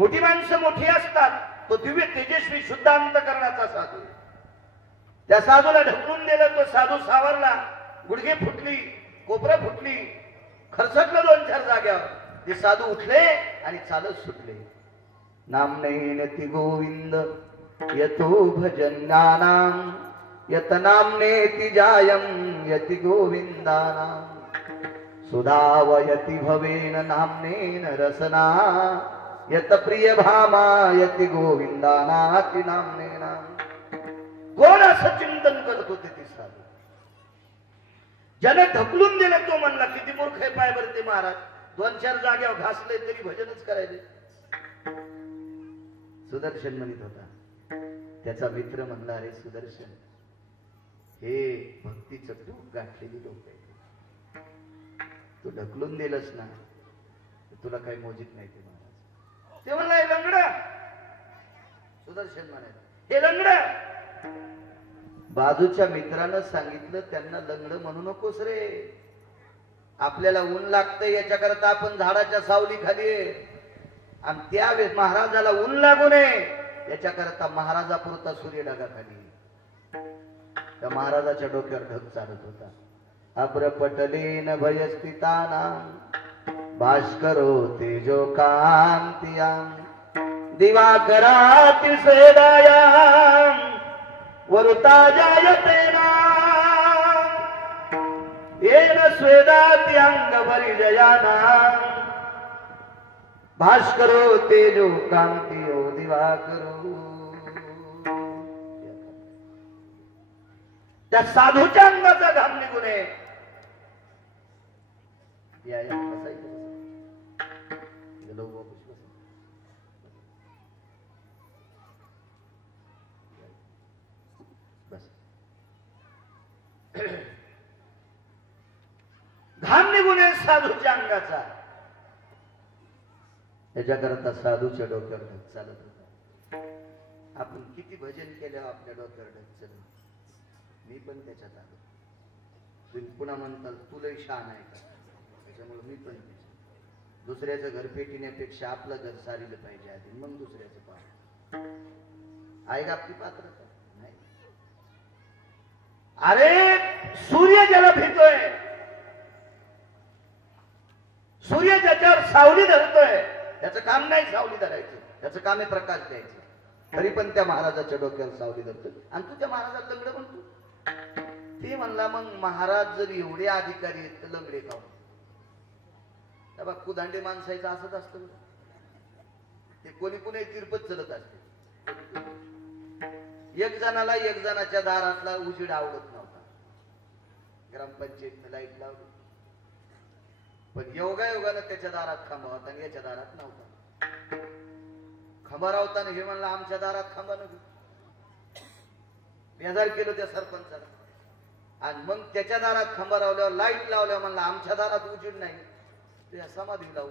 मोठी माणसं मोठी असतात. तो दिव्य तेजस्वी शुद्ध अंतकरणाचा साधू. त्या साधूला ढकलून दिलं. तो साधू सावरला. गुडघे फुटली, कोपरं फुटली, खरचटलं 2-4 जाग्यावर. ते साधू उठले आणि चालत सुटले. नामनेति गोविंद यतो भजन्यानां यत नामनेति जायं यति गोविंदानां सुधावयति भवेन नामनेन रसना यत प्रिय भामा यति गोविंदानाति नामनेना. कोण असं चिंतन करत होते ते साधू? ज्याने ढकलून दिले तो म्हणला किती मूर्ख आहे पाय बरं ते महाराज. 2-4 जाग्यावर घासले तरी भजनच करायचे. सुदर्शन म्हणत होता. त्याचा मित्र म्हणला अरे सुदर्शन, हे भक्तीचं टूक गाठलेली लोक आहे. तू ढकलून दिलंस ना तुला काही मोजित नाही ते महाराज. ते म्हणला हे लंगड. सुदर्शन म्हणाला हे लंगड. बाजूच्या मित्रानं सांगितलं त्यांना लंगड म्हणू नकोस रे. आपल्याला ऊन लागतंय याच्याकरता आपण झाडाच्या सावली खाली आणि त्यावेळेस महाराजाला ऊन लागू नये याच्याकरता महाराजापुरता सूर्य ढगाखाली. त्या महाराजाच्या डोक्यावर ढग चालत होता. अप्रपटलेन भयस्थितानां भास्करो तेजो कांतियां दिवाकराति सेदायां वरुता जायतेना येन स्वेदाति अंगपरिजयानां भास्करो तेजो कांतियो दिवाकरो. त्या साधूच्या अंगाचा घाम निघून नये. घाम निघून नये साधूच्या अंगाचा. त्याच्याकरता साधूच्या डोक्यावर ढग चालत होता. आपण किती भजन केलं आपल्या डोक्यावर ढग चालत. मी पण त्याच्यात आलो. तुम्ही पुन्हा म्हणताल तुलाही शान आहे का, त्याच्यामुळे मी पण दुसऱ्याचं घर पेटण्यापेक्षा आपलं घर सारिलं पाहिजे आधी, मग दुसऱ्याचं पाहू. आहे का आपली पात्रता? नाही. अरे सूर्य ज्याला भीतोय, सूर्य ज्याच्यावर सावली धरतोय त्याचं काम नाही सावली धरायचं, त्याचं काम आहे प्रकाश द्यायचं. तरी पण त्या महाराजाच्या डोक्यावर सावली धरतोय आणि तू त्या महाराजाला लंगडं म्हणतो. ते म्हणला मग महाराज जर एवढे अधिकारी आहेत तर लंगडे का? बघ कुदांडे माणसाचं असंच असतं. ते कोणी कोणी तिरपत चलत असते. एक जणाला एक जणाच्या दारातला उजेड आवडत नव्हता. ग्रामपंचायतने लाईट लावली पण योगायोगानं त्याच्या दारात खांबा होता आणि याच्या दारात नव्हता. खांबा रावताना हे म्हणला आमच्या दारात खांबा नको. बेजार केलं त्या सरपंचाला आणि मग त्याच्या दारात खांबा लावल्यावर लाईट लावल्यावर म्हणला आमच्या दारात उजेड नाही, ते समाधी लावू.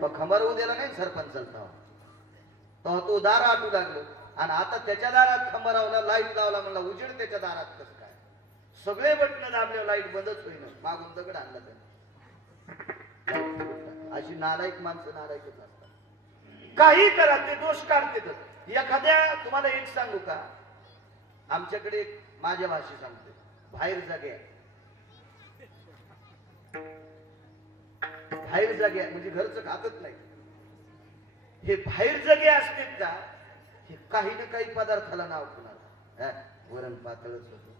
तो खांबा राहू दिला नाही सरपंचाला. तो तो दार आटू लागलो आणि आता त्याच्या दारात खांबा लावला, लाईट लावला, म्हणला उजेड त्याच्या दारात कसं काय? सगळे बटन दाबल्यावर लाईट बंदच होईना. मागून दगड आणला त्याने. अशी नालायक माणसं नालायकच असतात. काही करा ते दोष काढते. एखाद्या तुम्हाला एक सांगू का, आमच्याकडे माझ्या भाषेत सांगते, बाहेर जागे बाहेर जागे म्हणजे घरचं खातच नाही. हे बाहेर जगे असतील का, हे काही ना काही पदार्थाला नाव ठेवणार. वरण पातळच होतो.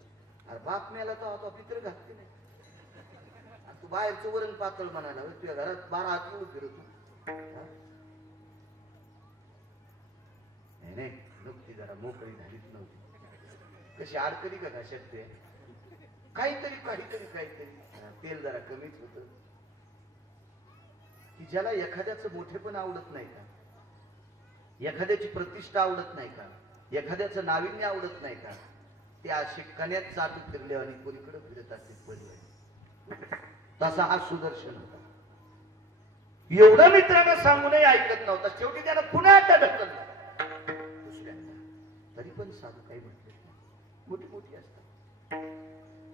अरे बाप मेला तो आता पित्र घातली नाही. तू बाहेरचं वरण पातळ म्हणाला, तुझ्या घरात 12 हात येऊ फिरतो. नाही नुकती जरा मोकळी झालीच नव्हती. कशी आडकली का शक्य काहीतरी काहीतरी काहीतरी तेल जरा कमीच होत. की ज्याला एखाद्याचं मोठेपण आवडत नाही का, एखाद्याची प्रतिष्ठा आवडत नाही का, एखाद्याचं नाविन्य आवडत नाही का, ते अशी कण्यात चालू फिरले आणि कोणीकडे फिरत असतील. तसा हा सुदर्शन होता. एवढं मित्रांना सांगूनही ऐकत नव्हता. शेवटी त्याला पुन्हा आता ढकललं दुसऱ्यांना. तरी पण साधू काही म्हटले नाही. मोठी मोठी असतात.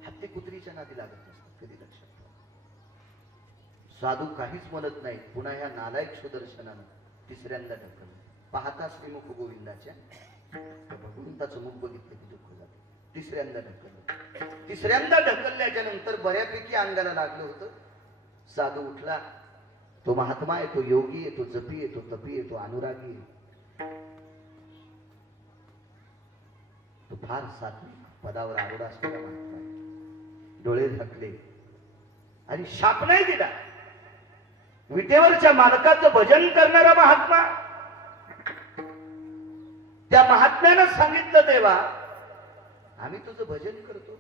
हत्ती कुत्रीच्या नादी लागत नसतात. कधी लक्षात ठेवा. साधू काहीच म्हणत नाही. पुन्हा ह्या नालायक सुदर्शनानं तिसऱ्यांदा ढकललं. पाहता श्रीमुख गोविंदाच्या भगवंताचं मुख बघितलं की दुःख झालं. तिसऱ्यांदा ढकललं. तिसऱ्यांदा ढकलल्याच्या नंतर बऱ्यापैकी अंगाला लागलं होतं. साधू उठला. तो महात्मा आहे, तो योगी आहे, तो जपी आहे, तो तपी आहे, तो अनुरागी आहे. तो फार सात्विक पदावर आरूढ असलेला महात्मा आहे. डोळे झाकले आणि शाप नाही दिला. विटेवरच्या मालकाचं भजन करणारा महात्मा. त्या महात्म्यानं सांगितलं देवा आम्ही तुझं भजन करतो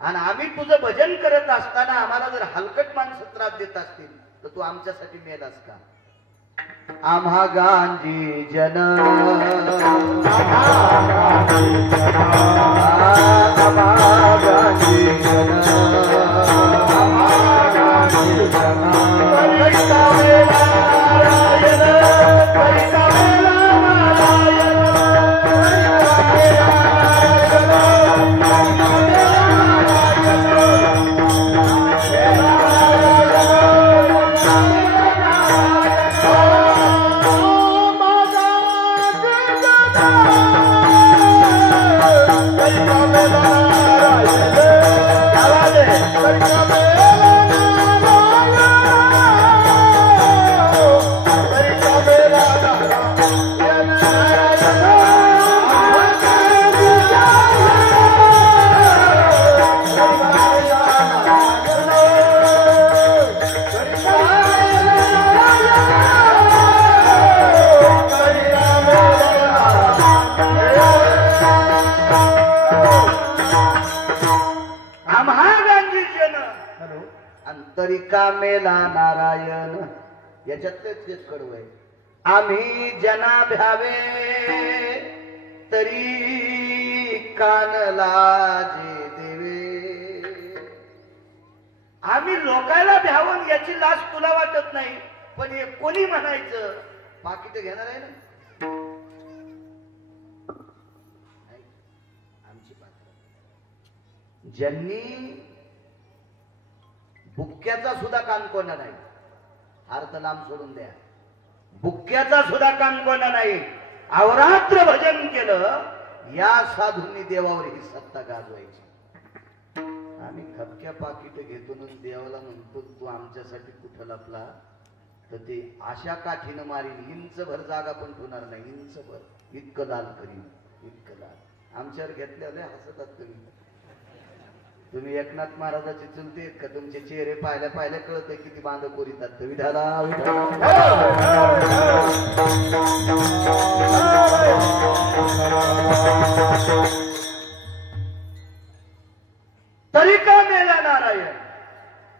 आणि आम्ही तुझं भजन करत असताना आम्हाला जर हलकट माणसं त्रास देत असतील तर तू आमच्यासाठी मेलास का? आम्हा गांधी जन अंतरिका मेला नारायण. याच्यातलेच तेच कडू आहे. आम्ही जना भ्यावे तरी कानला जे देवे. आम्ही लोकायला भ्यावं याची लाज तुला वाटत नाही, पण हे कोणी म्हणायचं पाकिट घेणार आहे ना. आमची पात्र ज्यांनी बुक्क्याचा सुद्धा कान कोणा नाही. अर्थ लांब सोडून द्या. बुक्क्याचा सुद्धा कान कोणा नाही. अवरात्र भजन केलं या साधूंनी देवावर ही सत्ता गाजवायची. आम्ही खपक्या पाकिट घेतो ना देवाला म्हणतो तू आमच्यासाठी कुठं लपला तर ते अशा काठीनं मारीन इंचभर जागा पण ठेवणार नाही. इंचभर इतकं लाल करीन, इतकं लाल. आमच्यावर घेतल्यावर हसतात तुम्ही. तुम्ही एकनाथ महाराजाची चुलते आहेत का? तुमचे चेहरे पाहिल्या पाहिल्या कळतंय किती बांध कोरितात. विठाला तरी का मेला नारायण.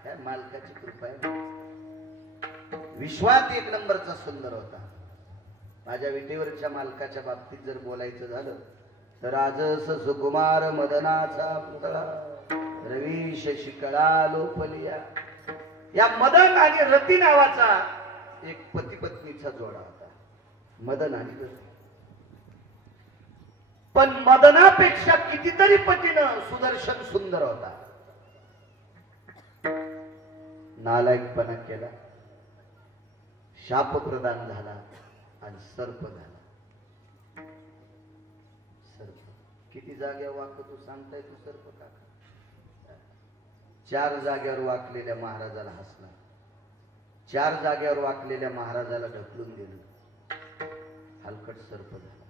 काय मालकाची कृपा आहे. विश्वात एक नंबरचा सुंदर होता. माझ्या विटेवरच्या मालकाच्या बाबतीत जर बोलायचं झालं तर आजस सुकुमार मदनाचा पुतळा रवी शशिकळा लोपलिया. या मदन आणि रती नावाचा एक पती पत्नीचा जोडा होता. मदन आणि रती. पण मदनापेक्षा कितीतरी पटीनं सुदर्शन सुंदर होता. नालायकपणा केला, शाप प्रदान झाला आणि सर्प झाला. सर्प किती जाग्यावर वाकतो तू सांगताय तू सर्प का? 4 जाग्यावर वाकलेल्या महाराजाला हसला. 4 जाग्यावर वाकलेल्या महाराजाला ढकलून दिलं. हलकट सर्प झाला.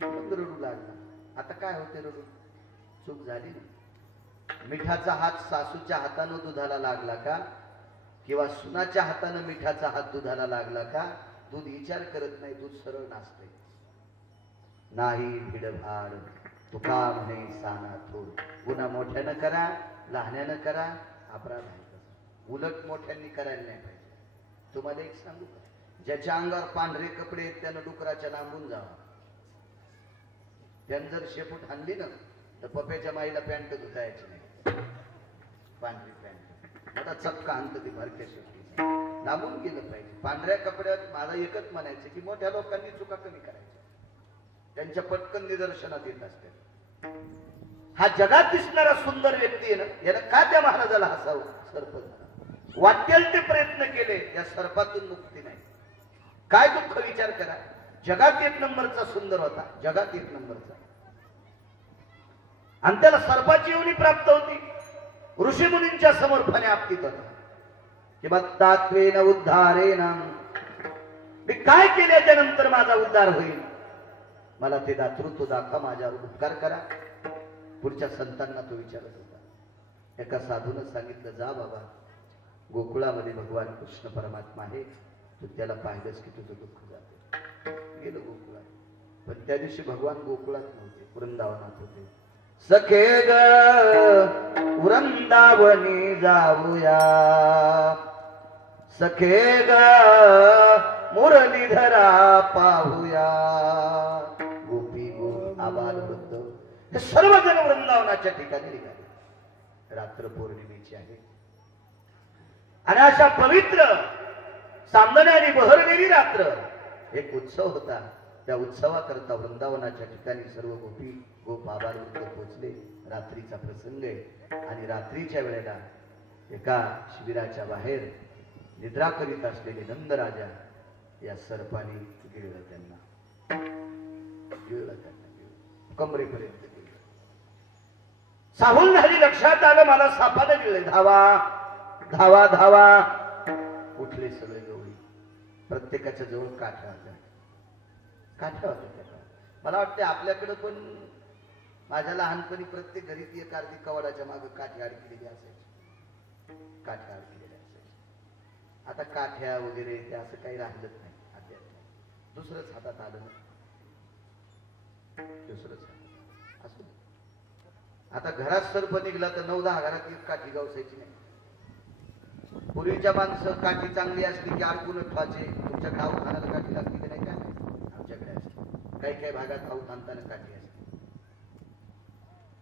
मग रडू लागला. आता काय होते रडू? चूक झाली ना. मिठाचा हात सासूच्या हातानं दुधाला लागला का किंवा सुनाच्या हातानं मिठाचा हात दुधाला लागला का दूध विचार करत नाही. दूध सरळ नाचते. नाही भिडभाड तुका म्हणे साना थोर. गुन्हा मोठ्यानं करा, लहान्यानं करा, अपराध आहे. उलट मोठ्यांनी करायला नाही पाहिजे. तुम्हाला एक सांगू का? ज्याच्या अंगावर पांढरे कपडे आहेत त्यानं डुकराच्या लांबून जावा. त्यानं जर शेपूट हाणली ना तर पप्याच्या माईला पॅन्ट धुतायची नाही. पांढरी पॅन्ट आता चपका आणत ती भरक्या शेपटी लांबून गेलं पाहिजे. पांढऱ्या कपड्यात मला एकच म्हणायचं की मोठ्या लोकांनी चुका कमी करायच्या. त्यांच्या पटकन निदर्शनात येत असते. हा जगात दिसणारा सुंदर व्यक्ती आहे ना, यानं का त्या महाराजाला हसावं? सर्प वाटेल ते प्रयत्न केले, या सर्पातून मुक्ती नाही. काय दुःख विचार करा. जगात एक नंबरचा सुंदर होता, जगात एक नंबरचा, आणि त्याला सर्पाची योनी प्राप्त होती. ऋषी मुनींच्या समोर फणे आपटीत होता की बत्तात्वेन उद्धारेण, मी काय केल्याच्या नंतर माझा उद्धार होईल? मला ते दातृत्व दाखवा, माझ्यावर उपकार करा. पुढच्या संतांना तो विचारत होता. एका साधूनं सांगितलं, जा बाबा, गोकुळामध्ये भगवान कृष्ण परमात्मा आहे, तू त्याला पाहिलंस की तुझं दुःख जाते. गेलो गोकुळात. पण त्या दिवशी भगवान गोकुळात नव्हते, वृंदावनात होते. सखे ग वृंदावनी जाऊया, सखे ग मुरलीधरा पाहूया. गोपी गोप आबाल वृद्ध हे सर्वजण वृंदावनाच्या ठिकाणी निघाले. रात्र पौर्णिमेची आहे आणि अशा पवित्र चांदण्याने बहरलेली रात्र. एक उत्सव होता. त्या उत्सवाकरता वृंदावनाच्या ठिकाणी सर्व गोपी गोप आबाल वृद्ध पोचले. रात्रीचा प्रसंग आहे आणि रात्रीच्या वेळेला एका शिबिराच्या बाहेर निद्रा करीत असलेले नंदराजा या सर्पाने गिळलं त्यांना, कमरेपर्यंत गिळलं. साहूल झाली, लक्षात आलं मला सापाने गिळले. धावा धावा धावा. उठले सगळे गवळी. प्रत्येकाच्या जवळ काठ्या होत्या, काठ्या होत्या. मला वाटते आपल्याकडे पण माझ्या लहानपणी प्रत्येक घरी ती एक अर्धी कवडाच्या मागे काठी अडकलेली असायची, काठ्या अडकलेल्या असायच्या. आता काठ्या वगैरे ते असं काही राहिलंच नाही. दुसरंच हातात आलं ना, दुसरंच हातात असं. आता घरात सर्प निघला तर 9-10 घरात एक काठी गावसायची नाही. पूर्वीच्या माणसं काठी चांगली असली की अडकून ठेवायचे. तुमच्याकडे आऊत आणायला काठी लागली की नाही काय नाही, आमच्याकडे असते. काही काही भागात आऊत आणताना काठी असते.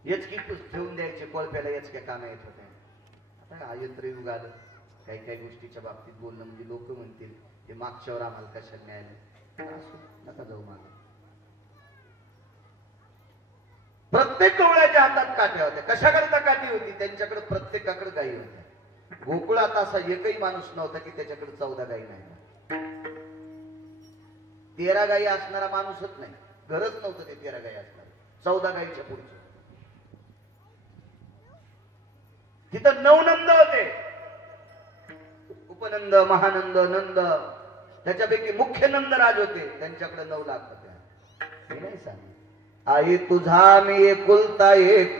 यचकी ठेवून द्यायचे, कोळप्याला यचक्या कामा येत होत्या. आता यंत्र युग आलं. काही काही गोष्टीच्या बाबतीत बोलणं म्हणजे लोक म्हणतील ते मागच्यावर आम्हाला कशाला न्यायला, नका जाऊ मागे. प्रत्येक कवळ्याच्या हातात काठ्या होत्या. कशाकरता काठी होती? त्यांच्याकडे प्रत्येकाकडे गायी होत्या. गोकुळात असा एकही माणूस नव्हता की त्याच्याकडे 14 गायी नाही. 13 गायी असणारा माणूसच नाही. गरज नव्हतं ते 13 गायी असणार. 14 गायीच्या पुढचं. तिथं 9 नंद होते. उपनंद, महानंद, नंद. त्याच्यापैकी मुख्य नंदराज होते, त्यांच्याकडे 9 लाख होत्या. हे नाही सांगितलं. आई तुझा मी एकुलता एक,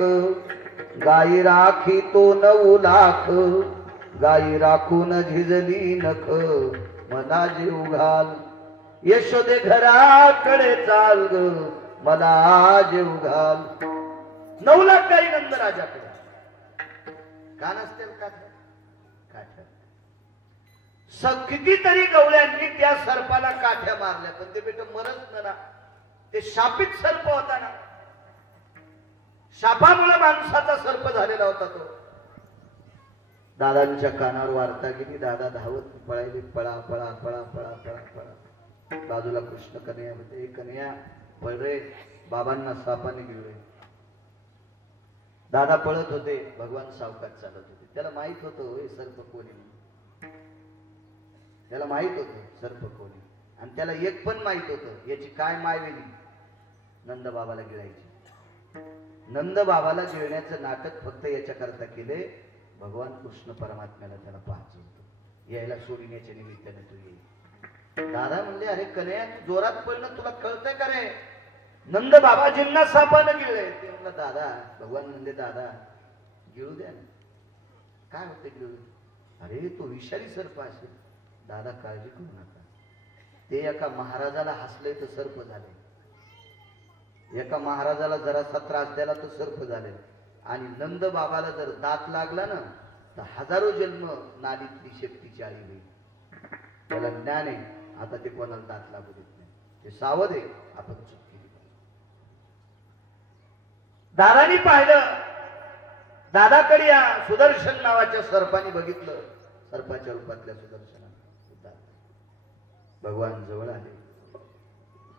गाई राखी तो 9 लाख. गाई राखून झिजली नख, मला जीव घाल. यशोदे घराकडे चाल ग, मला जीव घाल. 9 लाख गाई नंदराजाकडे. का नसतील काठ्या? कितीतरी गवळ्यांनी त्या सर्पाला काठ्या मारल्या, पण ते बेट मरत ना. ते शापित सर्प होता ना. शापामुळे माणसाचा सर्प झालेला होता तो. दादांच्या कानावर वार्ता गेली. दादा धावत पळायले, पळा पळा पळा पळा पळा पळा. बाजूला कृष्ण कन्हैया होते. कन्हैया पळ रे, बाबांना सापाने गिळले. दादा पळत होते, भगवान सावकाश चालत होते. त्याला माहित होतं हे सर्प कोणी, त्याला माहित होतं सर्प कोणी. आणि त्याला एक पण माहित होतं याची काय मायवेली, नंद बाबाला गिळायची. नंद बाबाला गिळण्याचं नाटक फक्त याच्याकरता केले, भगवान कृष्ण परमात्म्याला त्याला पाहायचं होतं. यायला सोडण्याच्या निमित्ताने तू येईल. दादा म्हणले, अरे कन्हैया तू जोरात पडणं तुला कळतंय का रे? नंद बाबाजींना सापानं गिळले. ते म्हणलं दादा, भगवान म्हणले दादा गिळू द्या ना, काय होते गिळू? अरे तो विषारी सर्प असेल. दादा काळजी करू नका. ते एका महाराजाला हसले तर सर्प झाले. एका महाराजाला जरासा त्रास द्याला तर सर्प झाले. आणि नंद बाबाला जर दात लागला ना तर हजारो जन्म नालीतली शेपटीची आई होईल. त्याला ज्ञान आहे, आता ते कोणाला दात लागू देत नाही. ते सावध आहे, आपण चूक केली. दादानी पाहिलं, दादाकडे या सुदर्शन नावाच्या सर्पाने बघितलं. सर्पाच्या रूपातल्या सुदर्शनाने भगवान जवळ आले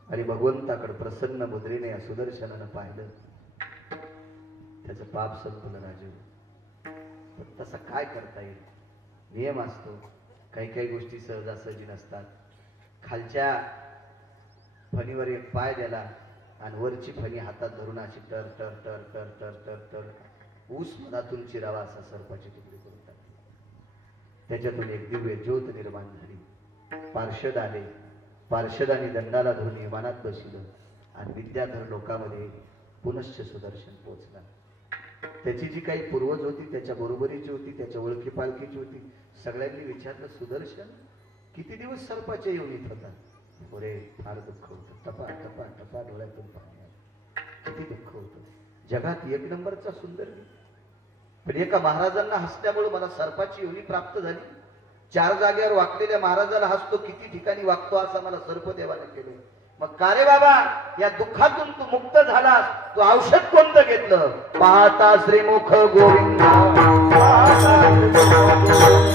आणि भगवंताकडे प्रसन्न मुद्रेने या सुदर्शनानं पाहिलं. त्याचं पाप संपलं राजू. पण तसं काय करता येईल, नियम असतो. काही काही गोष्टी सहजासहजी नसतात. खालच्या फणीवर एक पाय द्याला आणि वरची फणी हातात धरून अशी टर टर टर टर टर टर टर ऊस मधातून चिरावा असा सर्पाची तुकडी करून टाकली. त्याच्यातून एक दिव्य ज्योत निर्माण झाली. पार्षद आले. पार्षदांनी दंडाला धरून विमानात बसलं आणि विद्याधर लोकांमध्ये पुनश्च सुदर्शन पोचला. त्याची जी काही पूर्वज होती, त्याच्या बरोबरीची होती, त्याच्या ओळखी पालखीची होती. सगळ्यांनी विचारलं, सुदर्शन किती दिवस सर्पाच्या योनीत होता? पुरे फार दुःख होतं. टपा टपा टपा डोळ्यातून पाणी आलं. किती दुःख होतं. जगात एक नंबरचा सुंदर, पण एका महाराजांना हसल्यामुळे मला सर्पाची योनी प्राप्त झाली. 4 जागेवर वाकलेल्या महाराजाला हसतो, किती ठिकाणी वागतो असं मला सर्पदेवाने केलं. मग का रे बाबा, या दुःखातून तू मुक्त झालास, तू औषध कोणतं घेतलं? पाहता श्रीमुख गोविंद, पाहता श्रीमुख गोविंद.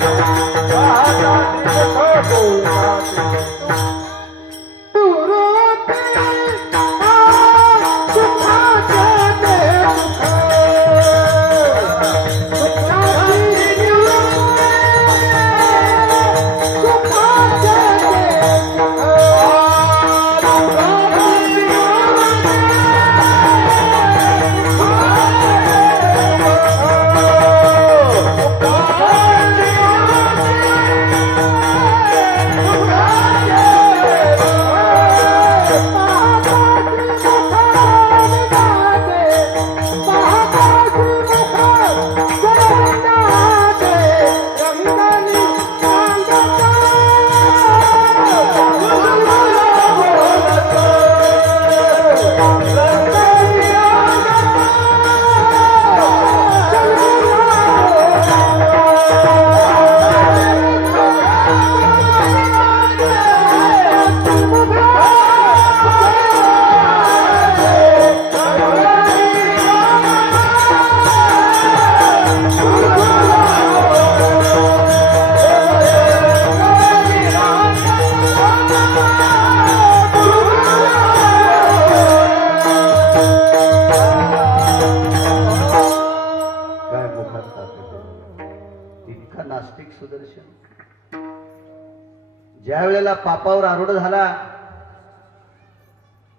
ज्या वेळेला पापावर आरूढ झाला,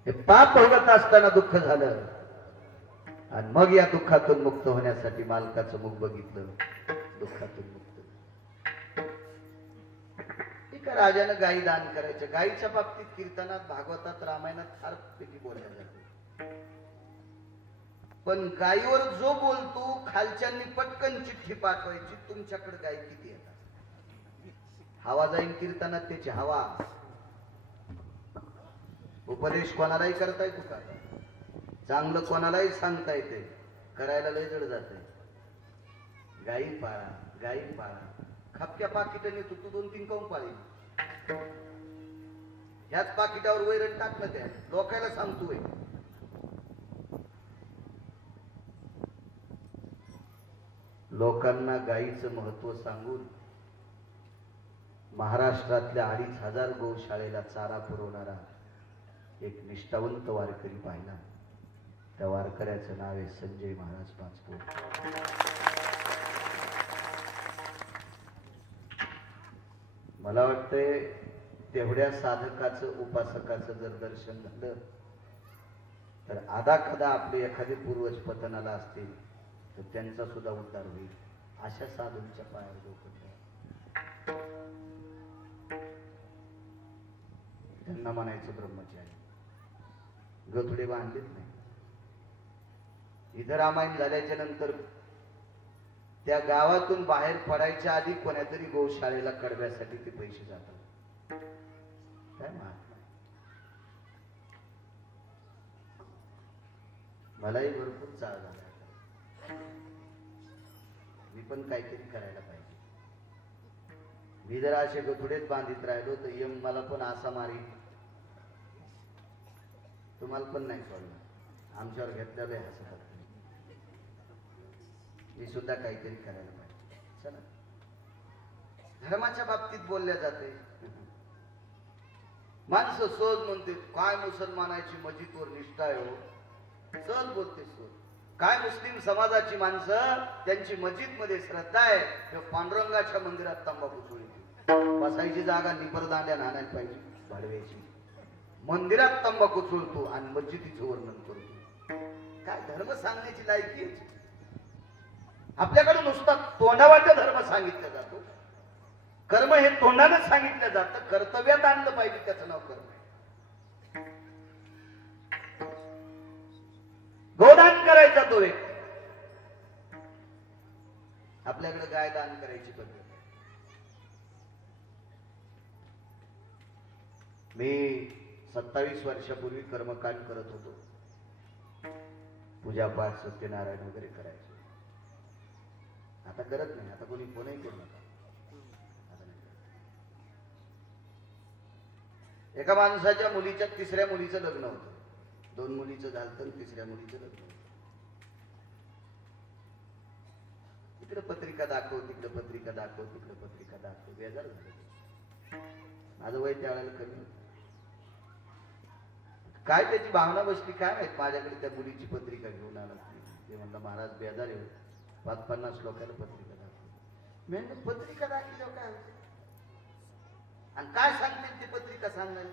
हे पाप भोगत असताना दुःख झालं आणि मग या दुःखातून मुक्त होण्यासाठी मालकाचं मुख बघितलं. दुःखातून मुक्त. एका राजानं गायी दान करायच्या. गायीच्या बाबतीत कीर्तनात, भागवतात, रामायणात फार पैकी बोलल्या जाते. पण गायीवर जो बोलतो, खालच्यांनी पटकन चिठ्ठी पाठवायची, तुमच्याकडे गायी किती येतात. हवा जाईन कीर्तनात त्याची हवा. उपदेश कोणालाही करता येतो का? चांगलं कोणालाही सांगता येते, करायला लय जड जाते. गायी पाळा, गायी पाळा. खपक्या पाकिटाने तू 2-3 काऊन पाळी. ह्याच पाकिटावर वैरण टाकलं, त्या लोकायला सांगतोय. लोकांना गायीचं महत्व सांगून महाराष्ट्रातल्या 2500 गौशाळेला चारा पुरवणारा एक निष्ठावंत वारकरी पाहिला. त्या वारकऱ्याचं नाव आहे संजय महाराज पाचपूर. मला वाटतंय तेवढ्या साधकाचं, उपासकाचं जर दर्शन झालं तर आधा कदा आपले एखादे पूर्वज पतनाला असतील तर त्यांचा सुद्धा उद्धार होईल. अशा साधूंच्या पायावर डोकं त्यांना म्हणायचं ब्रह्मचारी. गथुडे बांधलेच नाही. इथं रामायण झाल्याच्या नंतर त्या गावातून बाहेर पडायच्या आधी कोणातरी गौशाळेला कडव्यासाठी ते पैसे जातात. काय महात्मा. मलाही भरपूर चाळ झाला. मी पण काहीतरी करायला पाहिजे. मी जर असे गथुडेच बांधित राहिलो तर यम मला पण असा मारी. तुम्हाला पण नाही सोडणार. आमच्यावर घेतलेलं आहे असं. मी सुद्धा काहीतरी करायला पाहिजे. चला, धर्माच्या बाबतीत बोलल्या जाते. माणसं सहज म्हणते, काय मुसलमानाची मस्जिदवर निष्ठा आहे हो. सहज बोलते. सहज काय मुस्लिम समाजाची माणसं त्यांची मस्जिद मध्ये श्रद्धा आहे किंवा पांडुरंगाच्या मंदिरात तंबाखू चोळी बसायची जागा निबरदांड्या नाण्यात पाहिजे भाडव्याची मंदिरात तंबाखू चोळतो आणि मस्जिदीचं वर्णन करतो काय धर्म सांगण्याची लायकी आहे आपल्याकडे नुसता तोंडावाचा धर्म सांगितला जातो कर्म हे तोंडानं सांगितलं जातं कर्तव्यात आणलं पाहिजे त्याचं नाव कर्म गोदान करायचा तो व्यक्ती आपल्याकडे गाय दान करायची पद्धत मी 27 वर्षापूर्वी कर्मकांड करत होतो पूजापाठ सत्यनारायण वगैरे करायचे आता करत नाही आता कोणी फोनही करू नका एका माणसाच्या मुलीच्या तिसऱ्या मुलीचं लग्न होतं 2 मुलीचं झालं तर तिसऱ्या मुलीचं लग्न होतं इकडे पत्रिका दाखव तिकडे पत्रिका दाखव तिकडे पत्रिका दाखव बेजार झालं माझं वय त्यावेळेला कमी होतं काय त्याची भावना बसली काय माहित माझ्याकडे त्या मुलीची पत्रिका घेऊन आला ते म्हणलं महाराज बेजार आहे 50 लोकांना पत्रिका दाखव मी पत्रिका दाखवल्यावर काय होते आणि काय सांगतील ती पत्रिका सांगणार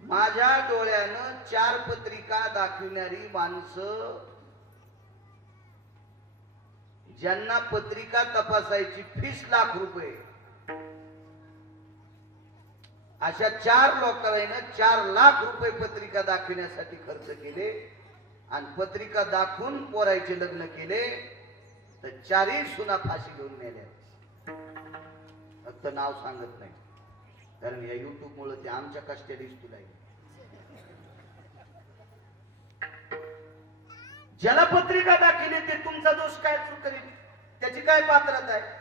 माझ्या डोळ्यानं 4 पत्रिका दाखविणारी माणसं ज्यांना पत्रिका तपासायची फीस ₹1,00,000 अशा 4 लोकांना ₹4,00,000 पत्रिका दाखविण्यासाठी खर्च केले आणि पत्रिका दाखवून पोरायचे लग्न केले तर 4ही सुना फाशी घेऊन मेल्या फक्त नाव सांगत नाही कारण या युट्यूब मुळे ते आमच्या कस्टडीज तुला ज्याला पत्रिका दाखवली ते तुमचा दोष काय करील त्याची काय पात्रता आहे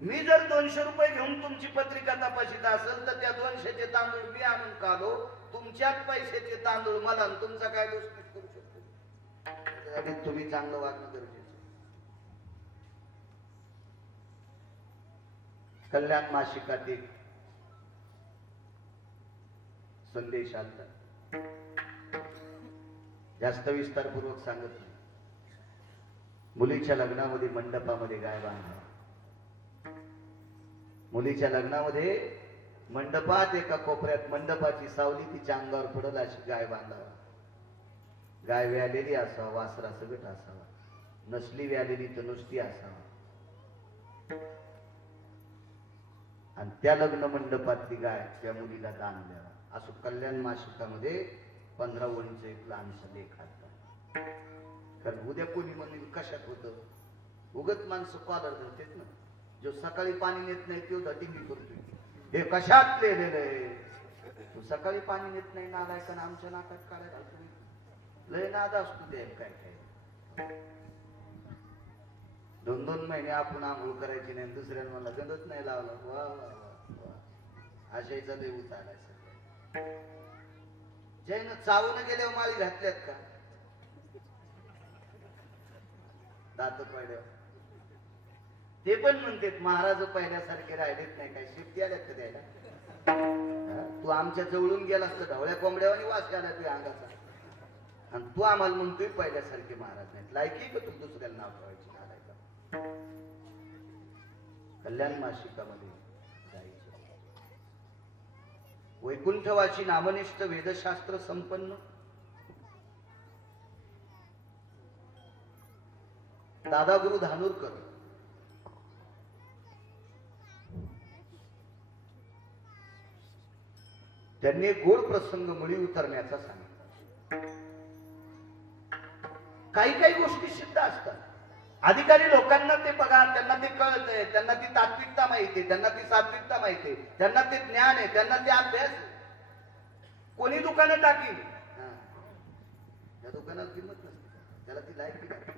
मी जर 200 रुपये घेऊन तुमची पत्रिका तपासित असेल तर त्या 200चे तांदूळ मी आणून खालो तुमच्याच पैशाचे तांदूळ मला तुमचा काय दोष करू शकतो तुम्ही चांगलं वागणं गरजेचं कल्याण मासिकात एक संदेश आला जास्त विस्तारपूर्वक सांगत नाही मुलीच्या लग्नामध्ये मंडपामध्ये गाय बांधा मुलीच्या लग्नामध्ये मंडपात एका कोपऱ्यात मंडपाची सावली तिच्या अंगावर पडल अशी गाय बांधावा गाय व्यालेली असावा वासरा सगट असावा नसली व्यालेली तर नुसती असावा आणि त्या लग्न मंडपातली गाय त्या मुलीला दान द्यावा असं कल्याण मासिकामध्ये 15 ओळीचं एक लहानसा लेख आता कारण उद्या कोणी म्हणून कशात होतं उगत माणसं कॉलर धरतेत ना जो सकाळी पाणी नेत नाही तो धटिंगी करतोय हे कशात लिहिलेलं आहे तू सकाळी पाणी नेत नाही नालायक आमच्या नाकात काढायला लय नाद असतो ते काय काय 2-2 महिने आपण आंघोळ करायची नाही दुसऱ्याला मला गंधच नाही लावला वा वा वा आशाईचा लय उताराय सगळं जैन चावून गेल्यावर माळी घातल्यात का दात पडल्यावर ते पण म्हणतात महाराज पहिल्यासारखे राहिलेत नाही काय शिफ्टी आल्यात का द्यायला तू आमच्या जवळून गेलास तर ढवळ्या कोंबड्यावानी वास आला तुझ्या अंगाचा आणि तू आम्हाला म्हणतोय पहिल्यासारखे महाराज नाहीत लायकी का तू दुसऱ्याला नाव ठेवायची कल्याण मासिकामध्ये जायचं वैकुंठवाची नामनिष्ठ वेदशास्त्र संपन्न दादागुरु धानोरकर त्यांनी एक गोड प्रसंग मुळी उतरण्याचा सांगितला काही काही गोष्टी सिद्ध असतात अधिकारी लोकांना ते बघा त्यांना ते कळतंय त्यांना ती तात्विकता माहिती त्यांना ती सात्विकता माहिती त्यांना ते ज्ञान आहे त्यांना ते अभ्यास कोणी दुकानं टाकील त्या दुकानात किंमत नसते त्याला ती लायकी लागते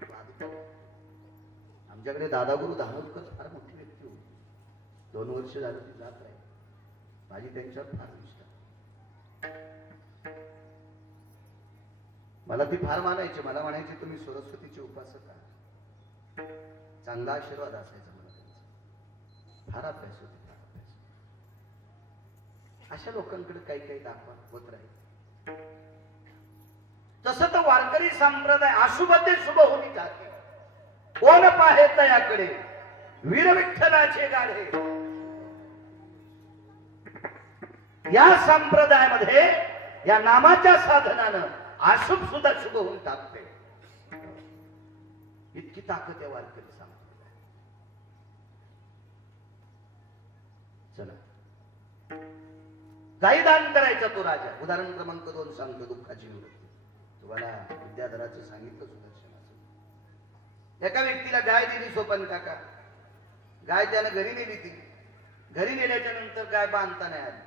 आमच्याकडे दादागुरु धानोरकर फार मोठी व्यक्ती होती 2 वर्ष झालं ती जात राहील माझी त्यांच्यावर फार निष्ठा मला ती फार मानायची मला म्हणायची तुम्ही सरस्वतीचे उपासक आहात चांगला आशीर्वाद असायचा मला त्यांचा फार अभ्यास होते फार अभ्यास अशा लोकांकडे काही काही दाखवा होत राहील तसं तर वारकरी संप्रदाय अशुभते शुभ होती जाते. कोण पाहे तयाकडे वीर विठ्ठलाचे गाढे. या संप्रदायामध्ये या नामाच्या साधनानं अशुभ सुद्धा शुभ होऊन टाकते. इतकी ताकद आहे वारकरी संप्रदाय. चला, काही दान करायचा तो राजा. उदाहरण क्रमांक 2 सांगतो. दुःखाची निवृत्ती. तुम्हाला विद्याधराचं सांगितलं सुदर्शनाचं. एका व्यक्तीला गाय दिली सोपन काका. गाय त्यानं घरी नेली. ती घरी नेल्याच्या नंतर गाय बांधता नाही आली.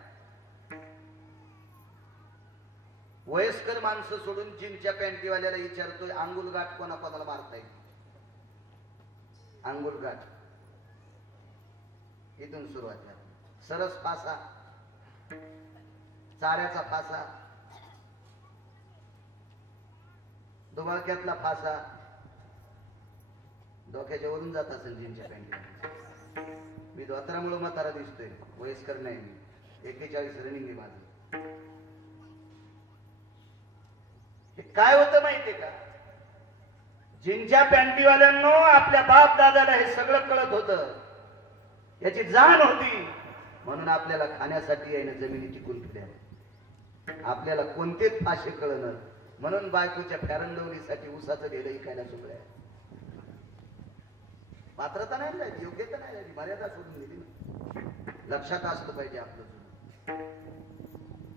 वयस्कर माणसं सोडून जीनच्या पॅन्टीवाल्याला विचारतोय, अंगुल गाठ कोणाला मारता येईल? अंगुल गाठ. इथून सुरुवात झाली. सरस फासा, चाऱ्याचा फासा, दुबाक्यातला फासा. डोक्याच्या वरून जात असेल जीनच्या पॅन्टी. मी धोत्रामुळे म्हातारा दिसतोय, वयस्कर नाही मी. 41 रनिंग आहे माझं. हे काय होतं माहितीये का? जीनच्या पॅन्टीवाल्यांनो, आपल्या बाप दादाला हे सगळं कळत होतं. याची जाण होती. म्हणून आपल्याला खाण्यासाठी आहे ना जमिनीची गुंठल्या. आपल्याला कोणतेच फाशे कळणार. म्हणून बायकोच्या फॅरंडवलीसाठी उसाचं ढेलं इकायला सुटलंय. पात्रता नाही राहिली, योग्यता नाही राहिली, मर्यादा सोडून दिली ना. लक्षात असलं पाहिजे आपलं.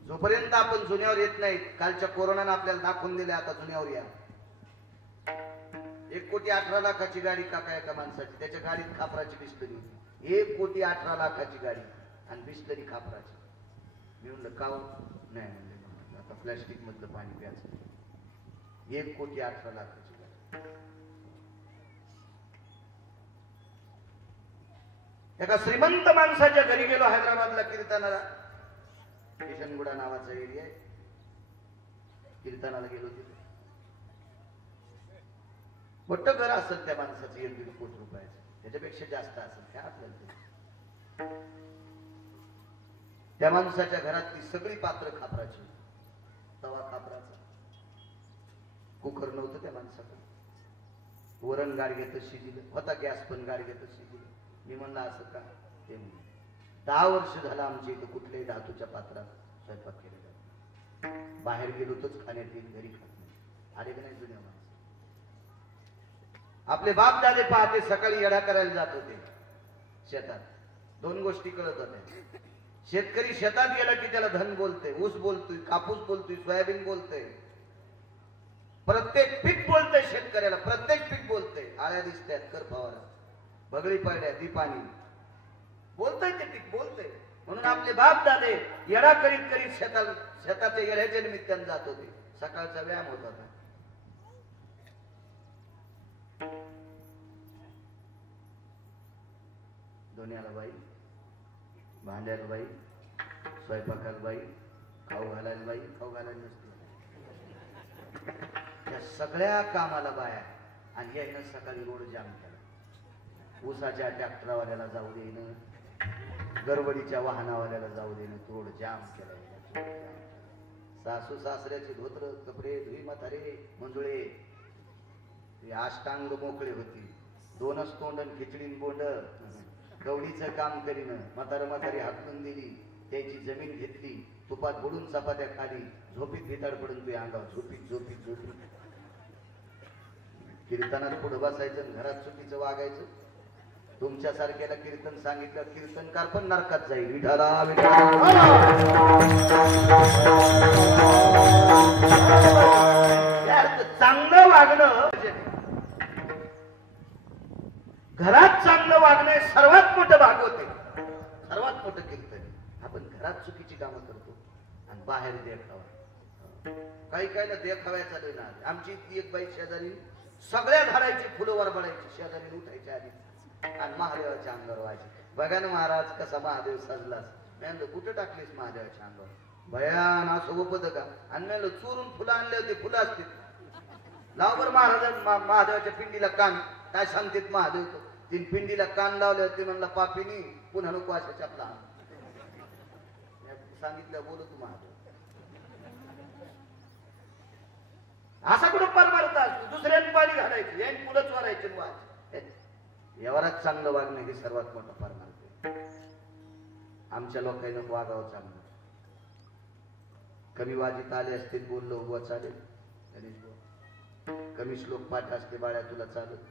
जोपर्यंत आपण जुन्यावर येत नाहीत. कालच्या कोरोनानं आपल्याला दाखवून दिले, आता जुन्यावर या. 1,18,00,000ची गाडी काका एका माणसाची. त्याच्या गाडीत खापराची बिस्लरी होती. 1,18,00,000ची गाडी आणि बिस्लरी खापराची. मी म्हणलं काव नाही म्हणले, आता प्लॅस्टिक मधलं पाणी प्यायचं. 1,18,00,000ची गाडी. एका श्रीमंत माणसाच्या घरी गेलो हैदराबादला कीर्तनाला. किशनगुडा नावाचा एरिया आहे. कीर्तनाला गेलो तिथे. मोठं घर असेल त्या माणसाचं, 1-1.5 कोटी रुपयाचं. त्याच्यापेक्षा जास्त असेल काय आपल्याला. त्या माणसाच्या घरातली सगळी पात्र खापराची. तवा खापराचा. कुकर नव्हतं त्या माणसाकडे. वरण गाडग्यातच शिजलं होता. गॅस पण गाडग्यातच शिजलं. मी म्हणलं असं का? ते म्हणलं 10 वर्ष झालं आमच्या इथं कुठल्याही धातूच्या पात्रात स्वयंपाक केलेला. बाहेर गेलो तोच खाण्यात येईल, घरी खात नाही. आले की नाही जुन्या माणसं. आपले बाप दादे पहाटे सकाळी येडा करायला जात होते शेतात. 2 गोष्टी कळत होत्या. शेतकरी शेतात गेला की त्याला धन बोलते, ऊस बोलतोय, कापूस बोलतोय, सोयाबीन बोलतोय. प्रत्येक पीक बोलतंय शेतकऱ्याला. प्रत्येक पीक बोलतंय. आळ्या दिसतात, कर फवारा, बगळी पडल्या, दी पाणी. बोलतंय ते पीक, बोलतंय. म्हणून आपले बाप दादे येडा करीत करीत शेताच्या येड्याच्या निमित्ताने जात होते. सकाळचा व्यायाम होत होता. दोन्याला बाई, भांड्याला बाई, स्वयंपाकाला बाई, खाऊ घालायला बाई, खाऊ घालायला नसते. या सगळ्या कामाला बाया. आणि यानं सकाळी रोड जाम केला. ऊसाच्या ट्रॅक्टरवाल्याला जाऊ देणं, गरबडीच्या वाहनावाल्याला जाऊ देणं, रोड जाम केला. सासू सासऱ्याचे धोत्र कपडे धुई म्हातारे मंजुळे. अष्टांग मोकळे होती. 2च तोंडन खिचडीन बोंड. गवडीचं काम करीन. म्हातारी हाकलून दिली. त्याची जमीन घेतली. तुपात बुडून चपात्या खाली. झोपीत भिताड पडून तुझ्या अंगावर. झोपीत झोपीत झोपीत. कीर्तनात पुढे बसायचं, घरात चुकीचं वागायचं. तुमच्यासारख्याला कीर्तन सांगितलं, कीर्तनकार पण नरकात जाईल. विठाला चांगलं वागणं, घरात चांगलं वागणं सर्वात मोठं भागवत आहे. सर्वात मोठं कीर्तन. आपण घरात चुकीची कामं करतो आणि बाहेर देखावा. काही ना देखाव्याचा नाही ना. आमची एक बाई शेजारी सगळ्या झाडाची फुलं वर बळायची. शेजारी उठायच्या आधी आणि महादेवाच्या अंगावर व्हायची. बघा ना महाराज कसा महादेव सजलास. मी कुठं टाकलीस महादेवाच्या अंगावर? भयान असं उपत का? आणि मी चोरून फुलं आणले होते. फुलं असतील लावबर महादेवाच्या पिंडीला कान. काय सांगतेत महादेव? 3 पिंडीला कान लावले होते. म्हणला पापीनी पुन्हा नको अशा चपला. सांगितलं बोलू तू महादेव. असा कुठं पार मारता असतो, दुसऱ्याने पाणी घालायचं याने पुढंच वारायचं वाज. व्यवहारात चांगलं वागणं हे सर्वात मोठं पार मारते. आमच्या लोकांना वागावं चांगलं. कमी वाजीत आले असतील बोललो उभा चालेल, कमी श्लोक पाठ असते बाळ्या तुला चालत,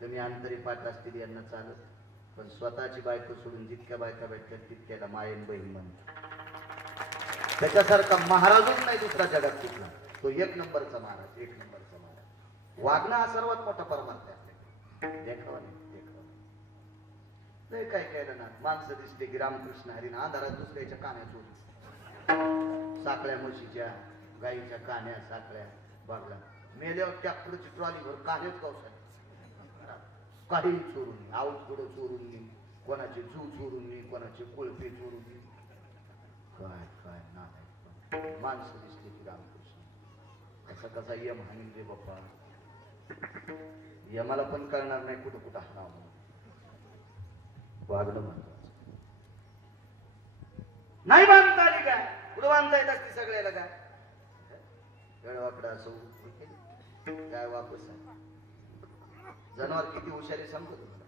कमी अंतरी पाठ असतील यांना चालत, पण स्वतःची बायको सोडून जितक्या बायका भेटतात तितक्याला मायन बहीण म्हणतात. त्याच्यासारखा महाराजच नाही दुसरा जगात कुठला. तो एक नंबरचा महाराज, एक नंबरचा महाराज. वागणं हा सर्वात मोठा परमार्थ आहे आपल्याकडे. देखावा नाही, देखावा नाही. काय केलं ना, माणसं दिसले की रामकृष्ण हरी आधारात दुसऱ्याच्या कान्या चोरी, साखळ्या म्हशीच्या गाईच्या कान्या साखळ्या बागला मेल्यावर ट्रॅक्टरची ट्रॉलीवर कानेच कौशल काही चोरून नये, आऊट पुढं चोरून नये, कोणाचे जू चोरून नये, कोणाचे कोळपे चोरून नये. काय काय नाही माणसं दिसली की रामकृष्ण कसा कसा यम हानी रे बाप्पा. यमाला पण कळणार नाही कुठं कुठं हाणावं म्हणून. वागणं महत्वाचं नाही. बांधता आली काय कुठं बांधता येत असते सगळ्याला काय गळवाकडा असं काय वापस आहे. जनावर किती हुशारी सांगतो तुम्हाला.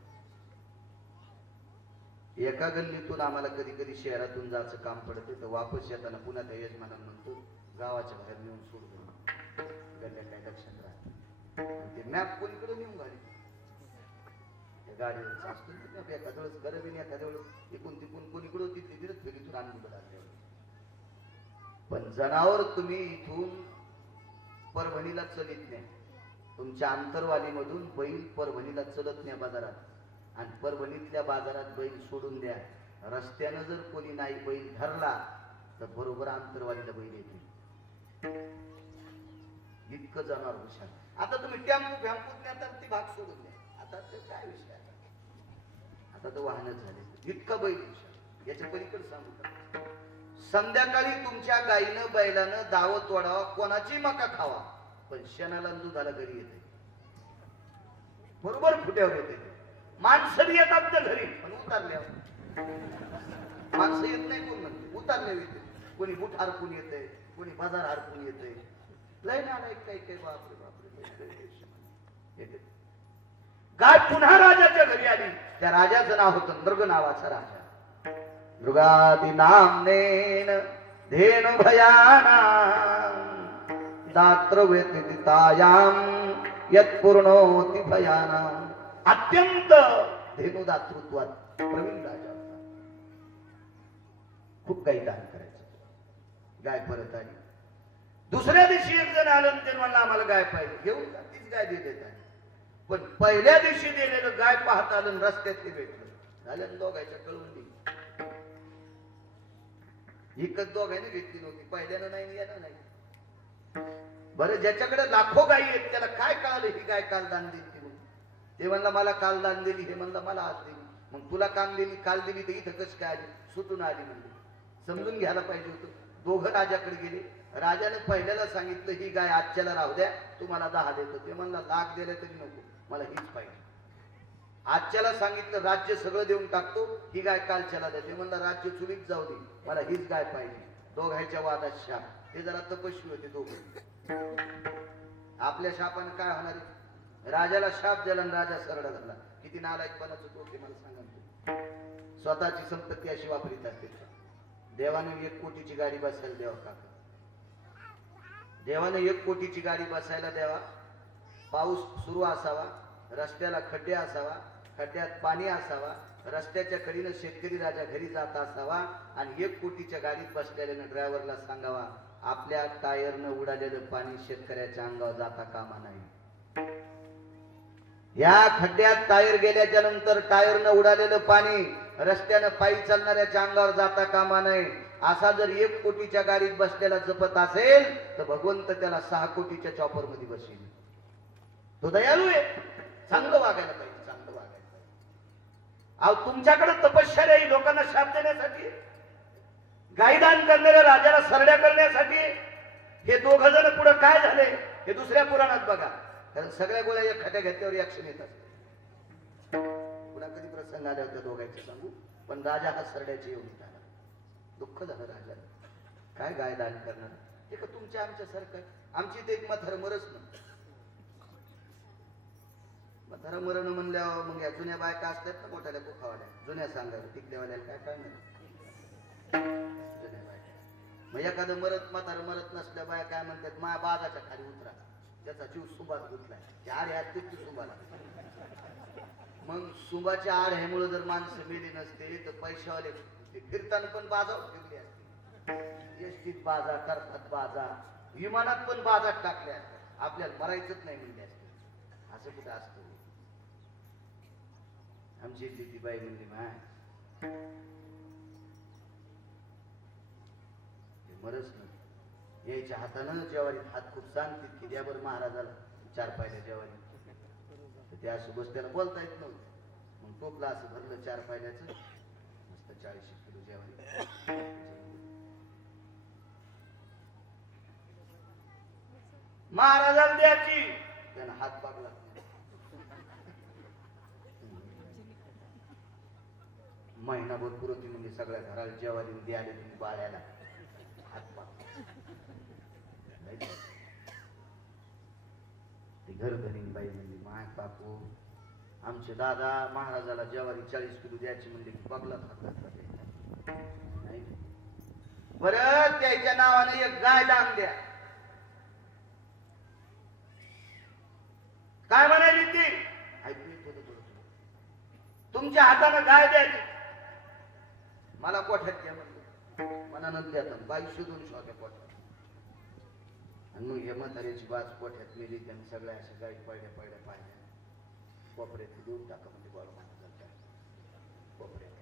एका गल्लीतून आम्हाला कधी कधी शहरातून जायचं काम पडते तर वापस येताना पुन्हा त्या यजमानाला म्हणतो गावाच्या बाहेर नेऊन सोडतो, गल्ल्या काय लक्षात राहते. ते मॅप कोणीकडे नेऊन घाली गाडीवर असतो एखाद्या वेळेस गरबीने एखाद्या वेळेस इकून तिकून कोणीकडे तिथेच फेरीतून आणून लागले. पण जनावर तुम्ही इथून परभणीला चलित नाही, तुमच्या आंतरवालीमधून बैल परभणीला चलत नाही बाजारात, आणि परभणीतल्या बाजारात बैल सोडून द्या. रस्त्यानं जर कोणी नाही बैल धरला तर बरोबर आंतरवालीला बैल येते. इतकं जनावर हुशार. आता तुम्ही टेम्पो फॅम्पूत नाही तर ती भाग सोडून द्या. आता ते काय विषय आहे, आता तर वाहनच झाले. इतका बैल हुशार. याच्या पलीकडे सांगू का, संध्याकाळी तुमच्या गाईनं बैलानं दावत वाढावा, कोणाची मका खावा, पण शेणाला दुधाला घरी येते बरोबर फुट्यावर येते. माणसं येतात ना घरी पण उतारल्यावर माणसं येत नाही. कोण म्हणते उतारल्यावर येते. कोणी बुट हरपून येते, कोणी बाजार हरपून येते. लय ना काही काही बापरे बापरे येते. गाय पुन्हा राजाच्या घरी आली. त्या राजाचं नाव होतं नृग नावाचा राजा. मृगादी नामनेन धेनु भयाना दात्र वेदितायाम यत्पूर्णोति भयाना. अत्यंत धेनु दातृत्वात प्रवीण राजा होता. खूप काही दान करायचं. गाय परत आली. दुसऱ्या दिवशी एक जण आलं ते म्हणलं आम्हाला गाय पाहिजे, घेऊन जा. तीच गाय देत आली. पण पहिल्या दिवशी दिलेलं गाय पाहत आलं रस्त्यात ते भेटलं. झालं दोघांच्या कळून दिली. एकच दोघांनी घेतली नव्हती, पहिल्यानं नाही येणार नाही. बरं ज्याच्याकडे लाखो गायी आहेत त्याला काय कळालं ही गाय काल दान दिली म्हणून. ते म्हणलं मला काल दान दिली, हे म्हणलं मला आज दिली. मग तुला काल दिली तर इथं कसं काय आली, सुटून आली म्हणजे समजून घ्यायला पाहिजे होतं. दोघं राजाकडे गेले. राजाने पहिल्याला सांगितलं ही गाय आजच्याला राहू द्या, तुम्हाला 10 देतो. ते म्हणला लाख दिले तरी नको, मला हीच पाहिजे. आजच्याला सांगितलं राज्य सगळं देऊन टाकतो, ही गाय कालच्याला द्या. ते म्हणला राज्य चुलीत जाऊ दे, मला हीच गाय पाहिजे. दोघांच्या वादात शाप. ते जरा तपस्वी होते दोघं. आपल्या शापानं काय होणार आहे. राजाला शाप दिला आणि राजा सरडा झाला. किती नालायकपणाचं तो ते मला सांगा. स्वतःची संपत्ती अशी वापरीत असते. देवाने 1 कोटीची गाडी बसायला द्यावा काका. देवाने 1 कोटीची गाडी बसायला द्यावा. पाऊस सुरू असावा, रस्त्याला खड्डे असावा, खड्ड्यात पाणी असावा, रस्त्याच्या कडीनं शेतकरी राजा घरी जात असावा, आणि 1 कोटीच्या गाडीत बसलेल्या ड्रायव्हरला सांगावा आपल्या टायरनं उडालेलं पाणी शेतकऱ्याच्या अंगावर जाता कामा नाही. या खड्ड्यात टायर गेल्याच्या नंतर टायरनं उडालेलं पाणी रस्त्यानं पायी चालणाऱ्याच्या अंगावर जाता कामा नये. असा जर 1 कोटीच्या गाडीत बसलेला जपत असेल तर भगवंत त्याला 6 कोटीच्या चॉपर मध्ये बसेल. तो दयाळू आहे. चांगलं वागायला पाहिजे, चांगलं वागायला पाहिजे. अहो तुमच्याकडे तपश्चर्या ही लोकांना शाप देण्यासाठी, गायदान करणाऱ्या राजाला सरड्या करण्यासाठी. हे 2 जण पुढे काय झाले हे दुसऱ्या पुराणात बघा. कारण सगळ्या गोळ्या एक खट्या घेतल्यावर ऍक्शन येतात. पुन्हा कधी प्रसंग आले होते दोघांचे सांगू. पण राजा हा सरड्याचे येऊन झाला. दुःख झालं राजाला. काय गायदान करणार. ते का तुमच्या आमच्यासारखं आमची ते एक म्हातारं मरच ना म्हातारं मरण म्हणल्यावर मग या जुन्या बायका असतात ना मोठ्याल्या कोखावाल्या जुन्या सांगायला टिकल्यावाल्या काय नाही जुन्या बायका मग एखादं म्हातारं मरत नसल्या बाया काय म्हणतात माया बाजाच्या खाली उतरा त्याचा जीव सुंबात गुतलाय त्या आड ह्यात तिथे सुंबाला मग सुंबाच्या आड ह्यामुळे जर माणसं मेली नसते तर पैशावाले फिरताना पण बाजावर फिरले असते एसटीत बाजा करतात बाजा विमानात पण बाजात टाकल्या आपल्याला मरायचंच नाही म्हणले असते असं कुठं असतं आमची इथली ती बाई म्हणली माय मरच ना यायच्या हातानं ज्वारीत हात खूप सांगतील की द्या बरं महाराजाला 4 पायल्या ज्वारी तर त्या सोबत त्याला बोलता येत नव्हतं मग टोपला असं भरलं 4 पायल्याचं मस्त 40 किलो ज्वारी महाराजाला द्यायची त्यानं हात पागला महिनाभर पुरवती म्हणजे सगळ्या घराला ज्वारी द्यायला तुम्ही बाळ्याला हात पागला ते घरधनी बाई म्हणली माय बापू आमचे दादा महाराजाला ज्वारी 40 किलो द्यायची म्हणले की पगलाच हात नाही परत त्याच्या नावाने एक गाय दान द्या काय म्हणाली ती ऐकू येत होतं थोडं तुमच्या हाताने गाय द्यायची मला कोठ्यात घ्या म्हणलं मनानं द्या बाई शोधून शोध्या कोठ्यात आणि मग हे म्हाताऱ्याची बाज कोठ्यात मिली त्यांनी सगळ्या अशा गाई पडल्या पाहिल्या कोपऱ्यात देऊन टाका म्हणजे बळ मला कोपऱ्यात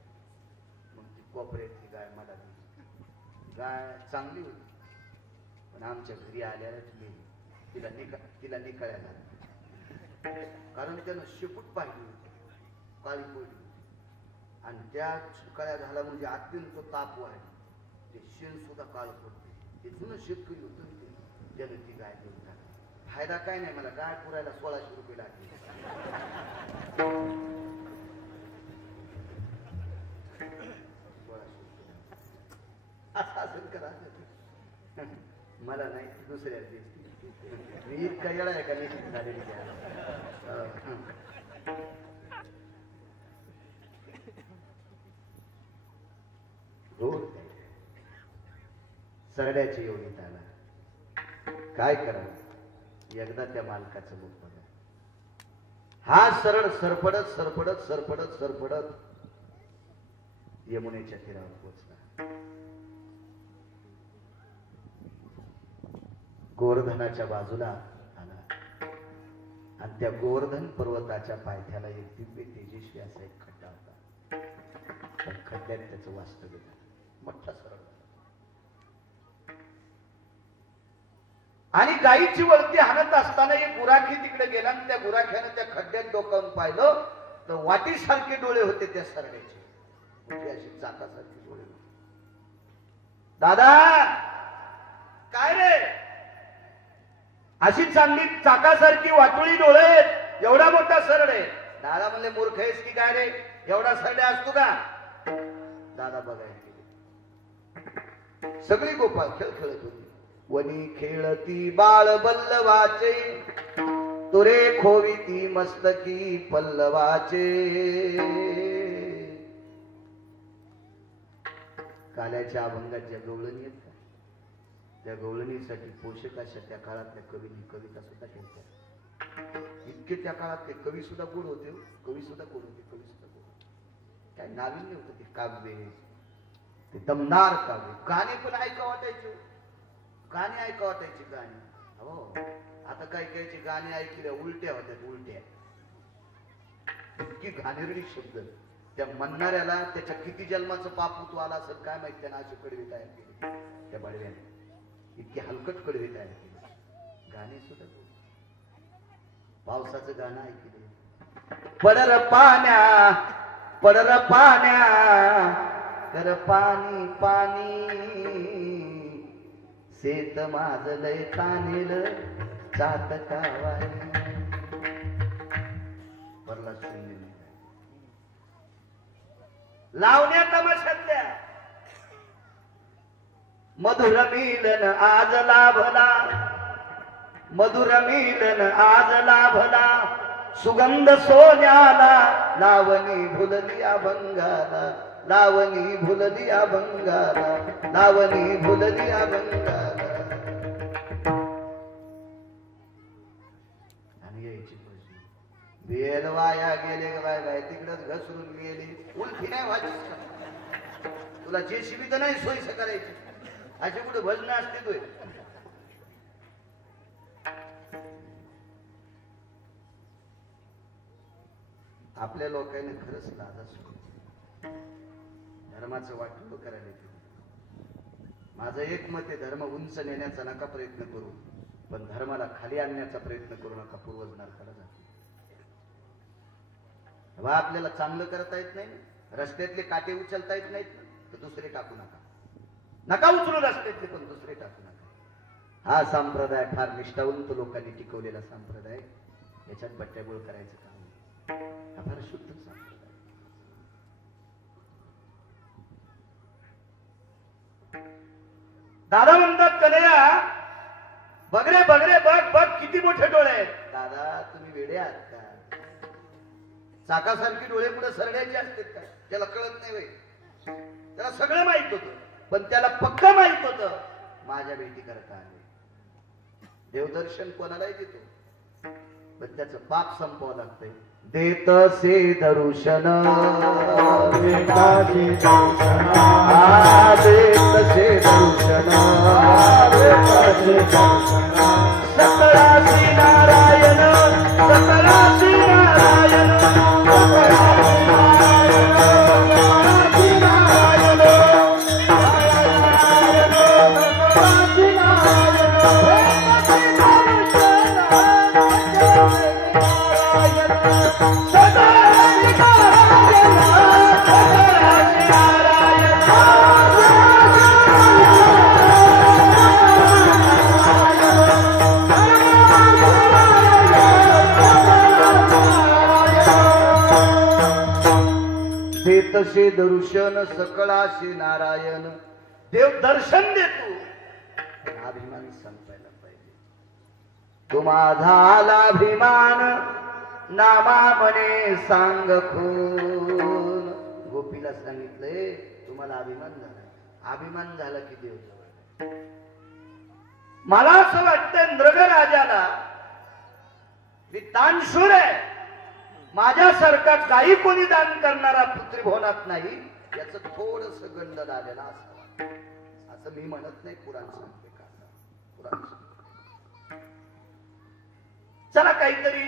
मग ती कोपऱ्यातली गाय मला दिली गाय चांगली होती पण आमच्या घरी आल्यालाच मेली तिला निकाळ्या कारण त्यानं शेपूट पाहिली होती काळी पडली होती आणि त्या शिकाळ्या झाला म्हणजे अत्यंत ताप वाढली ते शेण सुद्धा काळ पडते ते जुनं शेतकरी होतं त्यानं ती गाय देऊन टाकली फायदा काय नाही मला गाय पुरायला 1600 रुपये लागले 1600 असं करा मला नाही दुसऱ्या दिवशी मी इतका येळा आहे का नाही झालेली सरड्याची योनीत आला काय करावं एकदा त्या मालकाचं मुख बघा हा सरळ सरपडत यमुनेच्या तीरावर पोहोचला गोवर्धनाच्या बाजूला आला आणि त्या गोवर्धन पर्वताच्या पायथ्याला एक दिव्य तेजस्वी असा एक खड्डा होता त्या खड्ड्यात त्याचं वास्तव्य झालं मोठा सरळ आणि गायीची वळती हाणत असताना एक गुराखी तिकडे गेला आणि त्या गुराख्याने त्या खड्ड्यात डोकावून पाहिलं तर वाटीसारखे डोळे होते त्या सरड्याचे अशी चाकासारखे डोळे होते दादा काय रे अशी चांगली चाकासारखी वाटोळी डोळे एवढा मोठा सरड आहे दादा म्हणले मूर्ख आहेस की काय रे एवढा सरड्या असतो का दादा बघायला गेले सगळी गोपाळ खेळ खेळत होती वनी खेळती बाळ बल्लवाचे तुरे खोविती मस्तकी पल्लवाचे काल्याच्या अभंगात ज्या गवळणी आहेत का त्या गवळणीसाठी पोषक अशा त्या काळातल्या कवींनी कविता सुद्धा केल्या इतके त्या काळातले कवी सुद्धा गोड होते कवी सुद्धा गोड काय नाविन्य होतं ते काव्य ते दमदार काव्य गाणे पण ऐका वाटायचे गाणी ऐका वाटायची गाणी हो आता काही काहीची गाणी ऐकल्या उलट्या होत्या उलट्या इतकी घाणेरडी शब्द त्या म्हणणाऱ्याला त्याच्या किती जन्माचं पापत्व आला असेल काय माहित त्यानं अशी कडवी तयार केली त्या बडव्याने इतकी हलकट कडवी तयार केली गाणी सुद्धा पावसाचं गाणं ऐकले पडर पाण्या कर पाणी शेत माझ लय तानेल चाटकावाई वरला लावण्या तमाशातल्या मधुर मिलन आज लाभला, मधुर मिलन आज लाभला, सुगंध सोन्याला लावणी भुलली अभंगाला, लावणी भुलली अभंगाला, लावणी भुलली अभंगाला. आणि यायची वेल वाया गेले ग बाय बाय, तिकडच घसरून गेली. उलटी नाही व्हायची तुला, जेसीबी तर नाही सोयीचं करायची. अशी कुठे भजन असते तोय. आपल्या लोकांनी खरंच लाज असतो धर्माचं वाटलं करायला. माझं एक मत आहे, धर्म उंच नेण्याचा नका प्रयत्न करू, पण धर्माला खाली आणण्याचा प्रयत्न करू नका. पूर्वज नरकाला जाते. आपल्याला चांगलं करता येत नाही, रस्त्यातले काटे उचलता येत नाहीत तर दुसरे टाकू नका. नका उचलू रस्त्यातले, पण दुसरे टाकू नका. हा संप्रदाय फार निष्ठावंत लोकांनी टिकवलेला संप्रदाय. याच्यात बट्ट्याबोळ करायचं काम नाही. हा फार शुद्ध संप्रदाय. दादा म्हणतात कन्हैया, बगरे बगरे बघ बघ किती मोठे डोळे आहेत. दादा तुम्ही वेडे आहात का? चाकासारखी डोळे पुढे सरड्याचे असतात का? त्याला कळत नाही वय. त्याला सगळं माहित होतं, पण त्याला पक्का माहित होतं माझ्या भेटी करता आले. देवदर्शन कोणालाही देतो, पण त्याचं पाप संपवावं लागतंय. देत से दर्शन, देत से दर्शन, सकळासी नारायण, सकळासी नारायण, देतसे दर्शन, सकळाशी नारायण. देव दर्शन देतो, अभिमान संपायला पाहिजे. तो माझा अभिमान नामा मने सांग खून. गोपीला सांगितलंय तुम्हाला अभिमान झाला, अभिमान झाला की देव जवळ. मला असं वाटतं नृगराजाला मी दानशूर आहे, माझ्यासारखा काही कोणी दान करणारा पुत्रीभवनात नाही, याचं थोडस गंध झालेला असावा. असं मी म्हणत नाही, पुराण सांगते का पुराण. चला काहीतरी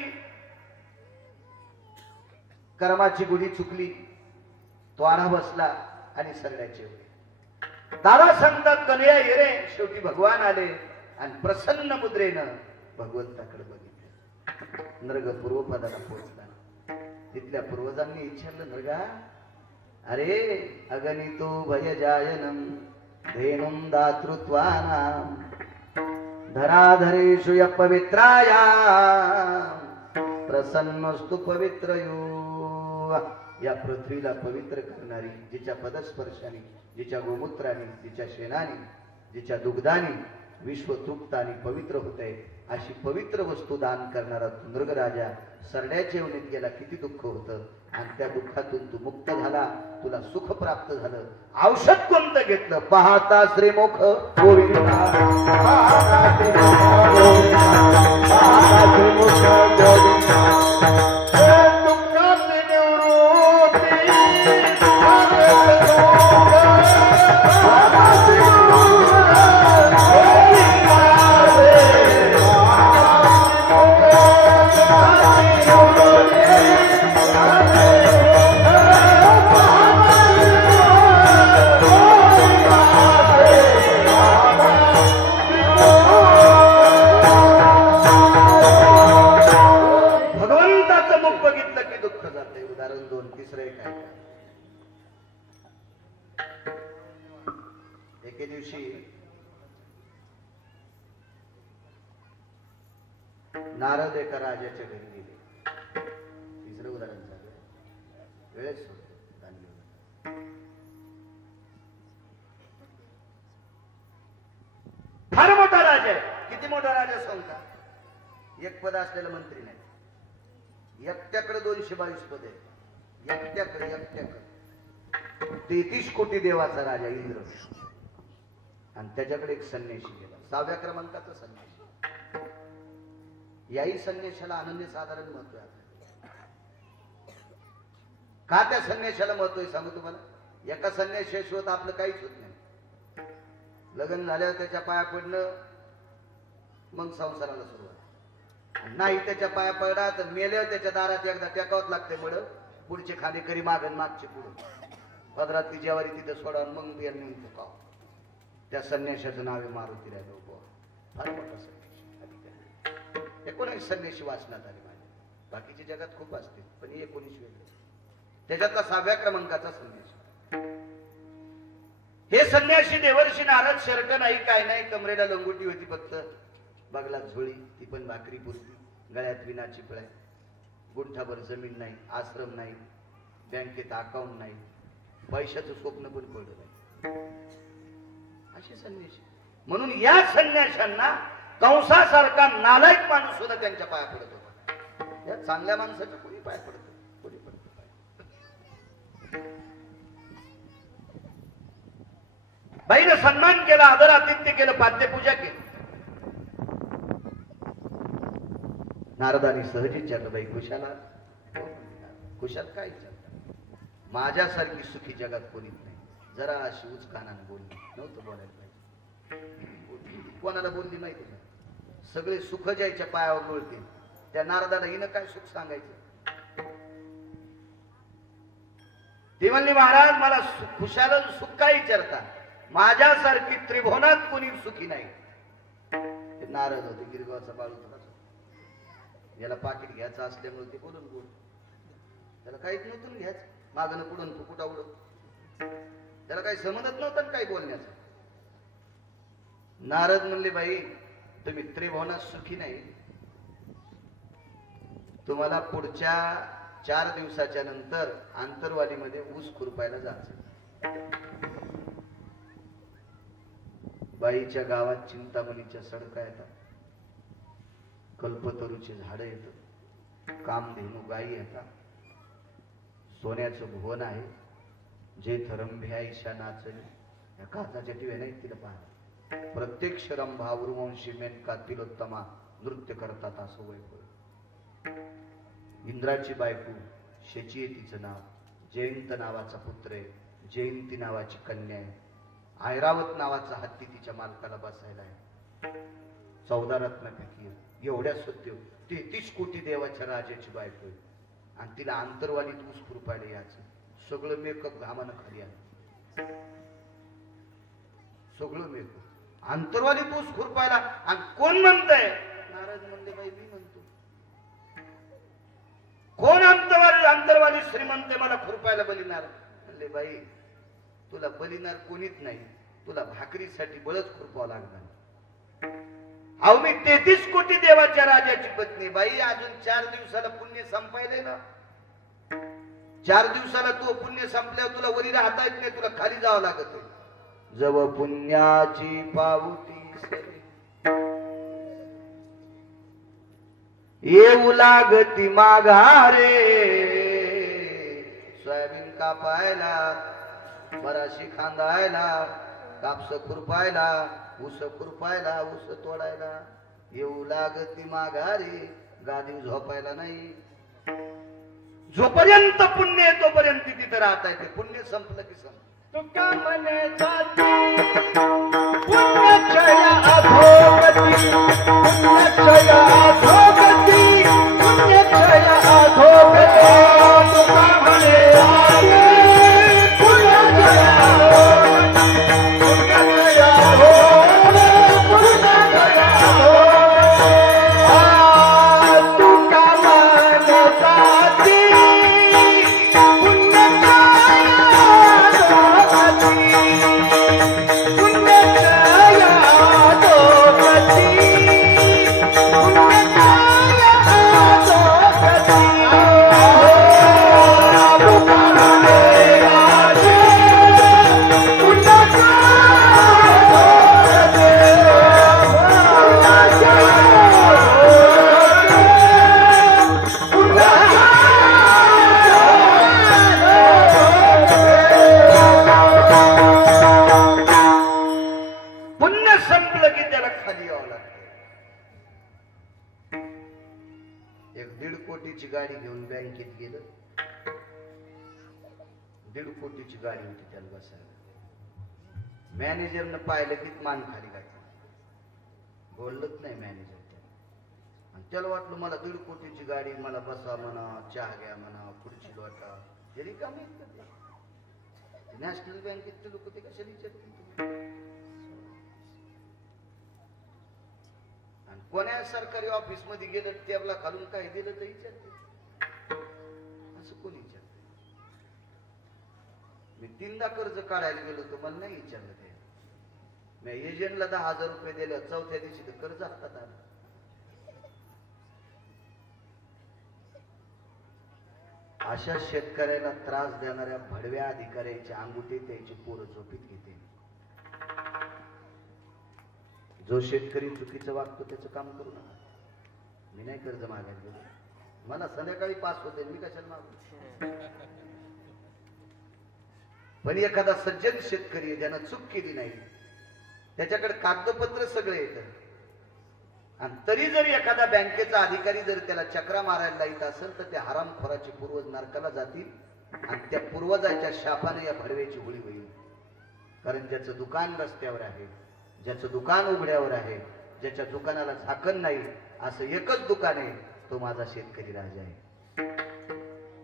कर्माची गुढी चुकली, तो आरा बसला आणि सगळ्याचे दादा सांगतात कन्हैया ये रे. शेवटी भगवान आले आणि प्रसन्न मुद्रेनं भगवंताकडे बघितलं. नृग पूर्वपदाला पोहोचला. तिथल्या पूर्वजांनी विचारलं, नृगा अरे अगणितो भयजायनम धेनुम दातृत्वानाम धराधरेषु य पवित्राया प्रसन्नस्तु पवित्रयो. या पृथ्वीला पवित्र करणारी, जिच्या पदस्पर्शाने, जिच्या गोमूत्राने, जिच्या शेणाने, जिच्या दुग्धाने विश्व तृप्त आणि पवित्र होते, अशी पवित्र वस्तू दान करणारा नृगराजा सरड्याच्या योनीत गेला. किती दुःख होतं, आणि त्या दुःखातून तू मुक्त झाला, तुला सुख प्राप्त झालं. औषध कोणतं घेतलं? पाहता श्रीमुख गोविंदा, पाहता श्रीमुख गोविंदा, पाहता श्रीमुख गोविंदा. एके दिवशी नारद एका राजाच्या घरी गेले. तिसरं उदाहरण झालं. वेळेस किती मोठा राजा सांगता, एक पद असलेला मंत्री नाही, एकट्याकडे 222 पद आहे, एकट्याकडे 33 कोटी देवाचा राजा इंद्र, आणि त्याच्याकडे एक संन्यासी गेला, 6व्या क्रमांकाचा संन्यासी. याही संन्याशाला अनन्यसाधारण महत्व आहे. का त्या संन्याशाला महत्व आहे सांगू तुम्हाला. एका संन्याशाशिवाय आपलं काहीच होत नाही. लग्न झाल्यावर त्याच्या पाया पडणं, मग संसाराला सुरुवात. नाही त्याच्या पाया पडला तर मेल्यावर त्याच्या दारात एकदा टेकावत लागते मड, पुढचे खाली करी मागण मागचे पुढे पदरात ती जेवारी तिथे सोडा, मग बिया नेऊन फुकाव. त्या संन्याशाचं नाव आहे मारुती राय लोक. फार मोठा संन्यासी. 19 संन्यासी वाचण्यात आले माझे, बाकीचे जगात खूप असतील पण हे 19 वेगळे. त्याच्यातला 6व्या क्रमांकाचा संन्यासी. हे संन्यासी देवर्षी नारद शर्ट नाही, काय नाही, कमरेला लंगोटी होती फक्त, बगलात झोळी, ती पण भाकरी पुरती, गळ्यात विनाची पळाय, गुंठाभर जमीन नाही, आश्रम नाही, बँकेत अकाउंट नाही, पैशाचं स्वप्न पण पडलं नाही, असे संन्यासी. म्हणून या संन्याशांना कंसासारखा नालायक माणूस सुद्धा त्यांच्या पाया पडत होता. या चांगल्या माणसाच्या कोणी पाय पडत, कोणी पडत पाय. बाईनं सन्मान केला, आदर आतिथ्य केलं, पाद्यपूजा केली. नारदानी सहज विचारलं, बाई खुशाला, खुशाल काय विचारतात. माझ्यासारखी सुखी जगात कोणीच नाही. जरा अशी उच कानाने बोलली, नव्हतं बोलायला पाहिजे. कोणाला बोलली माहिती नाही. सगळे सुख ज्याच्या पायावर मिळतील, त्या नारदाला हिनं काय सुख सांगायचं. ती म्हणली, महाराज मला खुशाला सुख काय विचारता, माझ्यासारखी त्रिभुवनात कोणी सुखी नाही. ते नारद होते, गिरगावचा बाळ होता. याला पाकिट घ्यायचं असल्यामुळे ते बोलून बोल, त्याला काहीच नव्हतं घ्यायचं, मागणं पुढून फुकुटा उडत, त्याला काही समजत नव्हतं काही बोलण्याचं. नारद म्हणले, बाई तुम्ही त्रिभुवनात सुखी नाही, तुम्हाला पुढच्या 4 दिवसाच्या नंतर आंतरवालीमध्ये ऊस खुरपायला जायचं. बाईच्या गावात चिंतामणीच्या सडका येतात, कल्पतरूचे झाडं येतात, कामधेनू गायी येतात, सोन्याचं भुवन आहे, जे रंभ्या ईशा नाचणी, या काचाच्या टिव्या नाहीत तिला पाहा. प्रत्यक्ष रंभा उर्वंशी मेनका तिलोत्तमा नृत्य करतात असं वैभव. इंद्राची बायको शची आहे तिचं नाव, जयंत नावाचा पुत्र आहे, जयंती नावाची कन्या आहे, ऐरावत नावाचा हत्ती तिच्या मालकाला बसायला आहे, 14 रत्नापैकी एवढ्या सत्य 33 कोटी देवाच्या राजाची बायको आहे. आणि तिला आंतरवालीत ऊस खुरपायला यायचं. सगळं मेकअप घामानं खाली आलं, सगळं मेकअप आंतरवालीत ऊस खुरपायला. आणि कोण म्हणतंय? नारद म्हणले, बाई मी म्हणतो. कोण आंतरवाली श्रीमंत मला खुरपायला बलिनार? म्हणले, बाई तुला बलिनार कोणीच नाही, तुला भाकरीसाठी बळच खुरपावं लागणार. अहो मी 33 कोटी देवाच्या राजाची पत्नी. बाई अजून 4 दिवसाला पुण्य संपायले ना, 4 दिवसाला तू पुण्य संपल्यावर तुला वरी राहता येत नाही, तुला खाली जावं लागत. जव पुण्याची पावती येऊ लागती माघारे, सोयाबीन कापायला, बराशी खांदायला, कापस खुरपायला, ऊस खुरपायला, ऊस तोडायला येऊ लागती माघारी, गादी झोपायला नाही. जोपर्यंत पुण्य आहे तोपर्यंत तिथे राहता येते, पुण्य संपलं की संपलं. तुका म्हणे जाती पुण्यक्षय अधोगती, पुण्यक्षय अधोगती, पुण्यक्षय अधोगती. तुका म्हणे जाती पुण्यक्षय अधोगती, पुण्यक्षय अधोगती, पुण्यक्षय अधोगती. तुका म्हणे जाती पुण्यक्षय अधोगती, पुण्यक्षय कोटीची गाडी घेऊन बँकेत गेलं. 1.5 कोटीची गाडी होती त्याला बसायला. मॅनेजरनं पाहिलं की मान खाली घातली, बोललंच नाही मॅनेजर. आणि त्याला वाटलं मला 1.5 कोटीची गाडी, मला बसा म्हणा, चहा घ्या म्हणा, खुर्ची वाटा, हे रिकामी आहेत का ते? नॅशनल बँकेतले लोक ते कशाला विचारतील? आणि कोण्या सरकारी ऑफिस मध्ये गेलं टेबला खालून काय दिलं तर विचारते, असं कोणी विचारते? मी 3दा कर्ज काढायला गेलो तर मला नाही विचारलं ते. मी एजंटला 10,000 रुपये दिले, चौथ्या दिवशी तर कर्ज हातात आलं. अशा शेतकऱ्याला त्रास देणाऱ्या भडव्या अधिकाऱ्याची अंगुठी त्याची पोरं झोपीत घेते. जो शेतकरी चुकीचं वागतो त्याचं काम करू नका. मी नाही कर्ज मागायला गेलो, मला संध्याकाळी पास होते, मी कशाला मागू? पण एखादा सज्जन शेतकरी ज्यानं चूक केली नाही, त्याच्याकडे कागदपत्र सगळे येतं, आणि तरी जर एखादा बँकेचा अधिकारी जर त्याला चक्रा मारायला लाईत असेल तर त्या हरामखोराचे पूर्वज नरकाला जातील, आणि त्या पूर्वजाच्या शापाने या भडव्याची होळी होईल. कारण ज्याचं दुकान रस्त्यावर आहे, ज्याचं दुकान उघड्यावर आहे, ज्याच्या दुकानाला झाकण नाही, असं एकच दुकान आहे, तो माझा शेतकरी राजा आहे.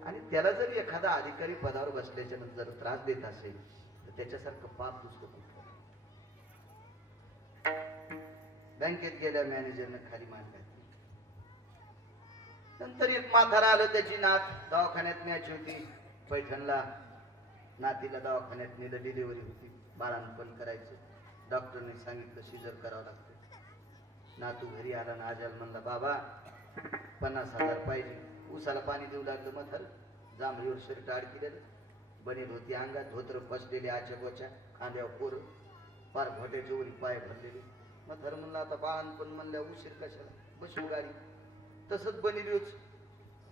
आणि त्याला जर एखादा अधिकारी पदावर बसल्याच्या नंतर त्रास देत असेल तर त्याच्यासारखं पाप दुसरं कुठलं? बँकेत गेल्या मॅनेजरने खाली मान घातली. नंतर एक म्हातारा आलं, त्याची नात दवाखान्यात न्यायची होती पैठणला. नातीला दवाखान्यात नेलं, डिलिव्हरी होती, बाळंतपण करायचं. डॉक्टरने सांगितलं सिजर करावं लागतं. नातू घरी आला ना आजाला म्हणला, बाबा 50,000 पाहिजे. उसाला पाणी देऊ लागलं म्हातार. जांभळीवर शर्ट अडकिलेलं, बनेल होती अंगात, धोत्र पसलेले, आच्या गोच्या, खांद्यावर पोरं, फार घोट्याच्या वरी पाय भरलेले. म्हातार म्हणलं आता बाळंतपण म्हणल्या उशीर कशाला, बसू गाडी. तसंच बनेलीच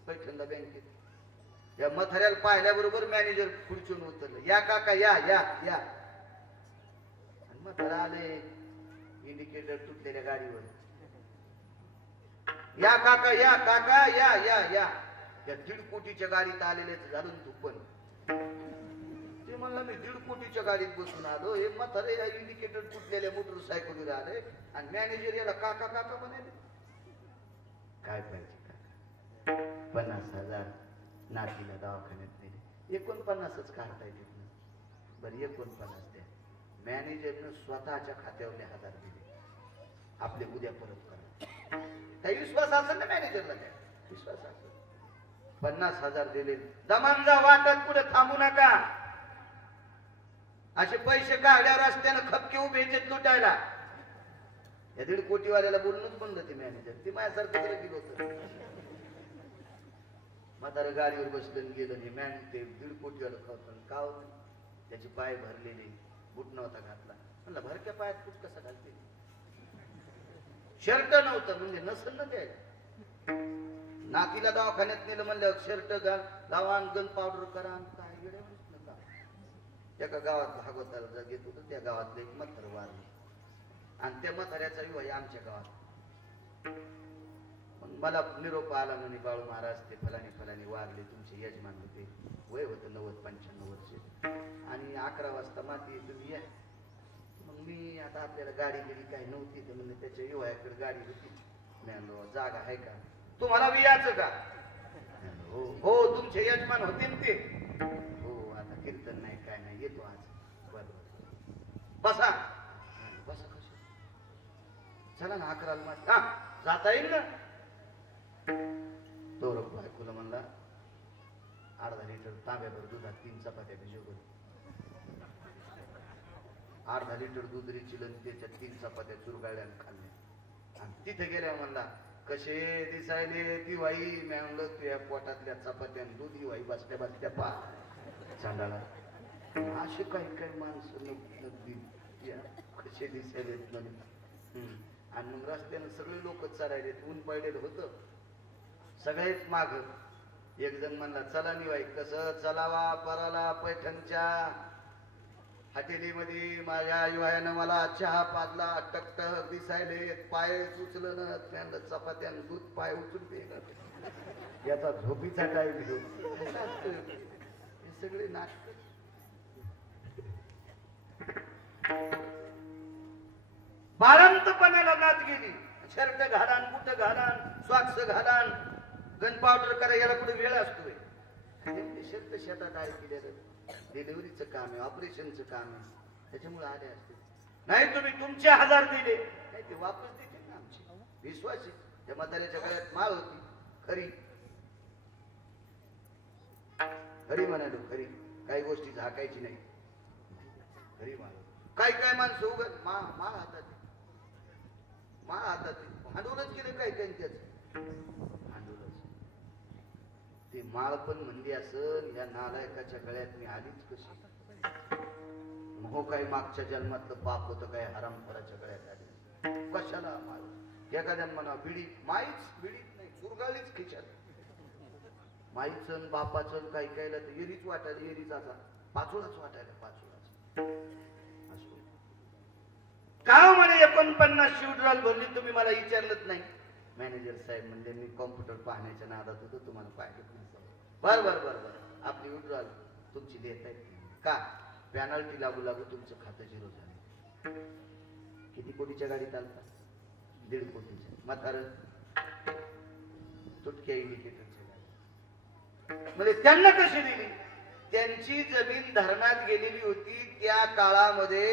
पैठणला बँकेत. या म्हाताऱ्याला पाहिल्याबरोबर मॅनेजर खुर्चून उतरलं, या काका या या या. आणि म्हातारा आले इंडिकेटर तुटलेल्या गाडीवर, या काका या काका या या या. त्या 1.5 कोटीच्या गाडीत आलेले झालं तू पण. ते म्हणलं मी 1.5 कोटीच्या गाडीत बसून आलो, हे म्हातारे या इंडिकेटर तुटलेल्या मोटरसायकलीवर आले आणि मॅनेजर याला काका काका म्हणाले. काय पाहिजे काका? 50,000 नातीला दवाखान्यात नेले. 49च काढता येत ना. बरं 49 द्या. मॅनेजरनं स्वतःच्या खात्यावरले 1,000 दिले, आपले उद्या परत करा. काही विश्वास असेल ना मॅनेजरला, द्या विश्वास असेल. 50,000 दिले. दमांजा वाटत पुढे थांबू नका. असे पैसे काढल्या रस्त्यानं खपके उभे येतात लुटायला. या 1.5 कोटीवाल्याला बोलूनच म्हणलं ते मॅनेजर, ते माझ्यासारखं गेलं होतं. म्हातारा गाडीवर बसलं गेलं, हे मॅन ते 1.5 कोटीवाला खावतं का होतं? त्याचे पाय भरलेले, बूट नव्हता घातला. म्हणलं भरक्या पायात बूट कसा घालते? शर्ट नव्हतं, म्हणजे नसल ना द्यायला. नातीला दवाखान्यात नेलं म्हणलं शर्ट घाल, लावा, गन पावडर करा, काय गेले नका. एका गावात भागवताला घेत होतं, त्या गावातलं एक म्हातार वारलं, आणि त्या म्हाताऱ्याचा विवाह आमच्या गावात. मग मला निरोप आला म्हणे, बाळू महाराज ते फलानी फलानी वारले, तुमचे यजमान होते, वय होतं 90-95 वर्ष, आणि 11 वाजता माती तुम्ही या. मग मी आता आपल्याला गाडी गेली काही नव्हती, तर म्हणजे त्याच्या विवाहाकडे गाडी होती. मी जागा आहे का? तुम्हाला वियाचं का? हो हो, तुमचे यजमान होते ते. हो, आता कीर्तन नाही काय नाही, येतो आज. बरोबर, बसा बसा. कसं चला ना, 11ला माती, हा जाता येईल ना. तो बायकोला म्हणला, 1/2 लिटर तांब्याभर दुधात 3 चपात्या भिजवून, 1/2 लिटर दूध रिचिलं, त्याच्यात 3 चपात्या चुरगाळ्यानं खाल्ल्या. आणि तिथे गेल्या म्हणला, कसे दिसायले ती वाई? मी म्हणलं तुझ्या पोटातल्या चपात्या दूध ही वाई बसल्या बसल्या पा चांडाला. असे काही काही माणसं कसे दिसायलेत म्हणून. आणि मग रस्त्यानं सगळे लोक चालायलेत, ऊन पडलेलं होतं. सगळेच माग. एक जण म्हणला, चला निवाई कसं चलावा पराला पैठणच्या. हॉटेलीमध्ये माझ्या युवायानं मला चहा पाजला, टकटक दिसायले, पाय उचलणं, त्यांना चपात्यान दूध पाय उचलून पेलं, याचा झोपीचा टाईम घेऊ. हे सगळे नाटक. बाळंतपणाला नात गेली. शर्ट घालान, बुट घालान, सॉक्स घालान, गन पावडर करायला कुठे वेळ असतोय. शर्ट शेतात आहे केलेलं डिलिव्हरीचं काम आहे, ऑपरेशनचं काम आहे, त्याच्यामुळे आले असते. नाही तुम्ही तुमचे 1000 दिले नाही ते वापस देते ना. आमची विश्वास आहे. त्या म्हाताऱ्याच्या गळ्यात माळ होती खरी खरी म्हणालो, खरी. काही गोष्टी झाकायची नाही, खरी माळ. काही काय माणसं उगत माळ हातात भांडवलच केलं काही काही त्याच भांडवलच. ते माळ पण म्हणली असं या नालायकाच्या गळ्यात मी आलीच कशी. हो काही मागच्या जन्मातलं पाप होतं, काय हरामखोराच्या गळ्यात आली. कशाला माळ? एखाद्या म्हणा बिडी, माईच बिडीत नाही, चुरगाळीच खिशात. माईचं बापाचं काही कायला तर एरीच वाटायला, एरीच असा पाचोळाच वाटायला, पाचोळाच. का म्हणे 49 शिवड्रॉल भरली, तुम्ही मला विचारलंच नाही. मॅनेजर साहेब म्हणजे मी कॉम्प्युटर पाहण्याच्या नादात होतो, तुम्हाला पाहिजे नाही. बर आपली विड्रॉल तुमची देत आहे का? पॅनल्टी लागू लागू तुमचं खातं झिरो झालं. किती कोटीच्या गाडीत आलता? 1.5 कोटीच्या. म्हातार तुटक्या इंडिकेटरच्या गाडी. म्हणजे त्यांना कशी दिली? त्यांची जमीन धरणात गेलेली होती. त्या काळामध्ये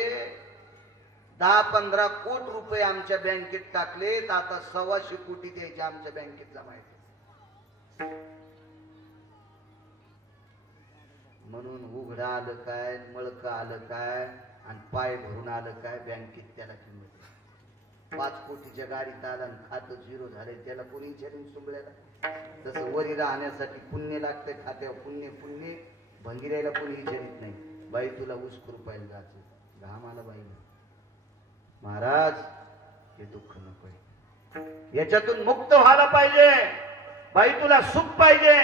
10-15 कोटी रुपये आमच्या बँकेत टाकलेत. आता 125 कोटी द्यायचे आमच्या बँकेत जमा आहेत. म्हणून उघडा आलं काय, मळकं आलं काय, आणि पाय भरून आलं काय, बँकेत त्याला किंमत. 5 कोटीच्या गाडीत आला आणि खातं झिरो झाले, त्याला कोणी विचारून सुंबळ्याला. तसं वरी राहण्यासाठी पुण्य लागतंय, खात्यावर पुण्य भंगिरायला कोणी विचारित नाही. बाई तुला ऊस रुपयाला जायचं, घाम आला बाईला. महाराज हे दुःख नको, याच्यातून मुक्त व्हायला पाहिजे. बाई तुला सुख पाहिजे.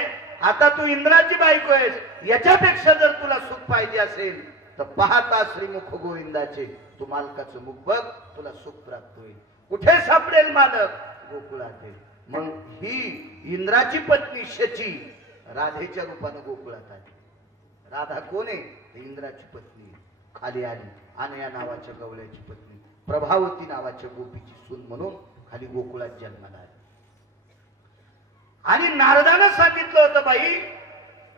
आता तू इंद्राची बायको आहेस, याच्यापेक्षा जर तुला सुख पाहिजे असेल तर पाहता श्रीमुख गोविंदाचे तू मालकाचं मुख बघ, तुला सुख प्राप्त होईल. कुठे सापडेल मालक? गोकुळात. मग ही इंद्राची पत्नी शची राधेच्या रूपानं गोकुळात आली. राधा कोण आहे? इंद्राची पत्नी. खाली आली आणि या नावाच्या गवळ्याची पत्नी प्रभावती नावाच्या गोपीची सून म्हणून खाली गोकुळात जन्माला आली. आणि नारदानं सांगितलं होतं, बाई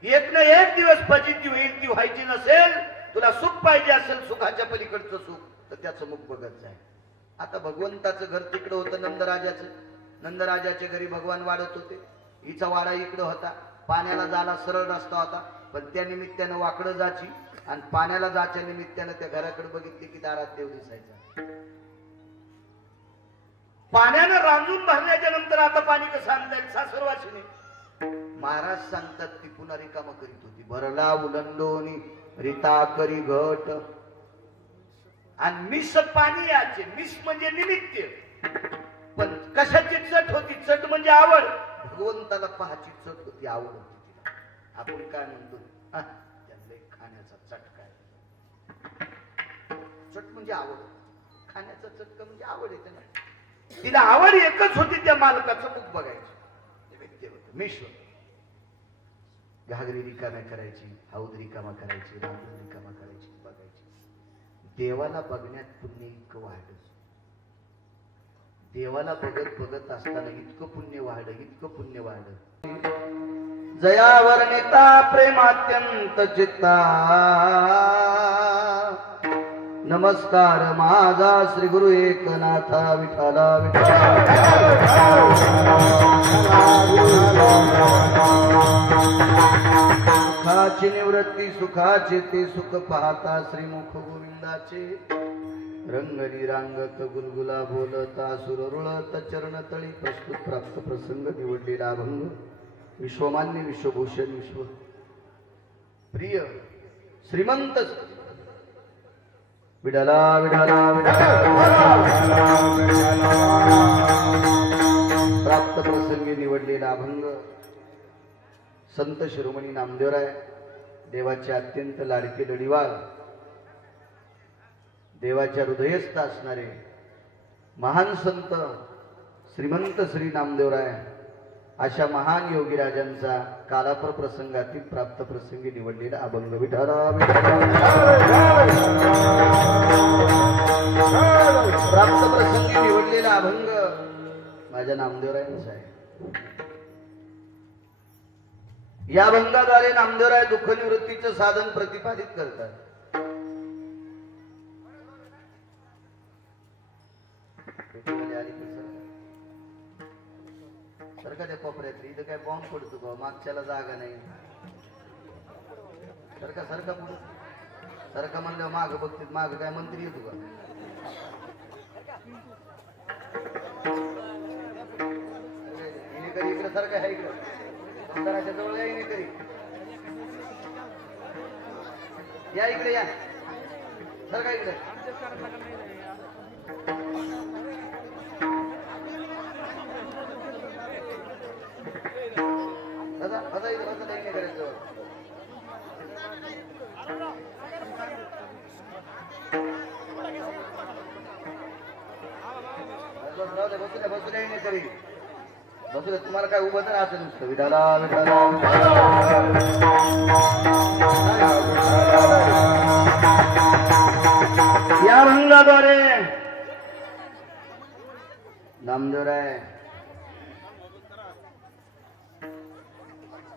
एक ना एक दिवस फजिती होईल, ती व्हायची नसेल. तुला सुख पाहिजे असेल, सुखाच्या पलीकडचं सुख, तर त्याचं मुख बघत जाय. आता भगवंताचं घर तिकडं होतं नंदराजाचं. नंदराजाच्या घरी भगवान वाढत होते. हिचा वाडा इकडं होता. पाण्याला जायला सरळ रस्ता होता, पण त्या निमित्तानं वाकडं जायची. आणि पाण्याला जायच्या निमित्तानं त्या घराकडे बघितली की दारात देव दिसायचा. पाण्यानं रांजून भरल्याच्या नंतर आता पाणी कसं आणता येईल? सासरवाशीने महाराज सांगतात ती पुन्हा रिकामा करीत होती. भरला उलंडोनी रिता करी घट. आणि मिस पाणी याचे, मिस म्हणजे निमित्त. पण कशाची चट होती? चट म्हणजे आवड. भगवंताला पहाची चट होती, आवड होती तिला. आपण काय म्हणतो, खाण्याचा चटका आहे. चट म्हणजे आवड, खाण्याचा चटका म्हणजे आवड आहे त्याला. तिला आवड एकच होती, त्या मालकाचं मुख बघायचं. मिश्र घागरी रिकाम्या करायची, हौद रिकामा करायची, रांगोळी रिकामा करायची, बघायची. देवाला बघण्यात पुण्य इतकं वाढलं. देवाला बघत बघत असताना इतकं पुण्य वाढलं, इतकं पुण्य वाढलं. जयावर नेता प्रेमात्यंत चित्ता. नमस्कार माझा श्री गुरु एकनाथा विठाला सुखाची निवृत्ती सुखाचे ते सुख पाहता श्रीमुख गोविंदाचे. रंगली रांगत गुलगुला बोलता सुर रुळत चरण तळी प्रस्तुत प्राप्त प्रसंग निवडलेला अभंग. विश्वमान्य विश्वभूषण विश्व प्रिय श्रीमंत विडाला विडाला प्राप्त प्रसंगी निवडलेला अभंग संत शिरोमणी नामदेवराय देवाचे अत्यंत लाडके लढीवाळ देवाच्या हृदयस्थ असणारे महान संत श्रीमंत श्री नामदेवराय अशा महान योगीराजांचा कालापर प्रसंगातील प्राप्त प्रसंगी निवडलेला अभंग विठाराम प्राप्त प्रसंगी निवडलेला अभंग माझ्या नामदेवरायांचा आहे. या अभंगाद्वारे नामदेवराय दुःख निवृत्तीचं साधन प्रतिपादित करतात. सरका त्या कोपऱ्यातली इथं काय बॉम्ब पडतो का? मागच्याला जागा नाही. सरका सरका पुढे सरका म्हणल्यावर माग बघतील. माग काय मंत्री येतो का? इकडे सरका आहे. इकडे मंदिराच्या जवळ या. करी या इकडे या. सरका इकडे. बसू तुम्हाला काय उभं तर असं नुसतं विधाला या भंगाद्वारे नामदेवराय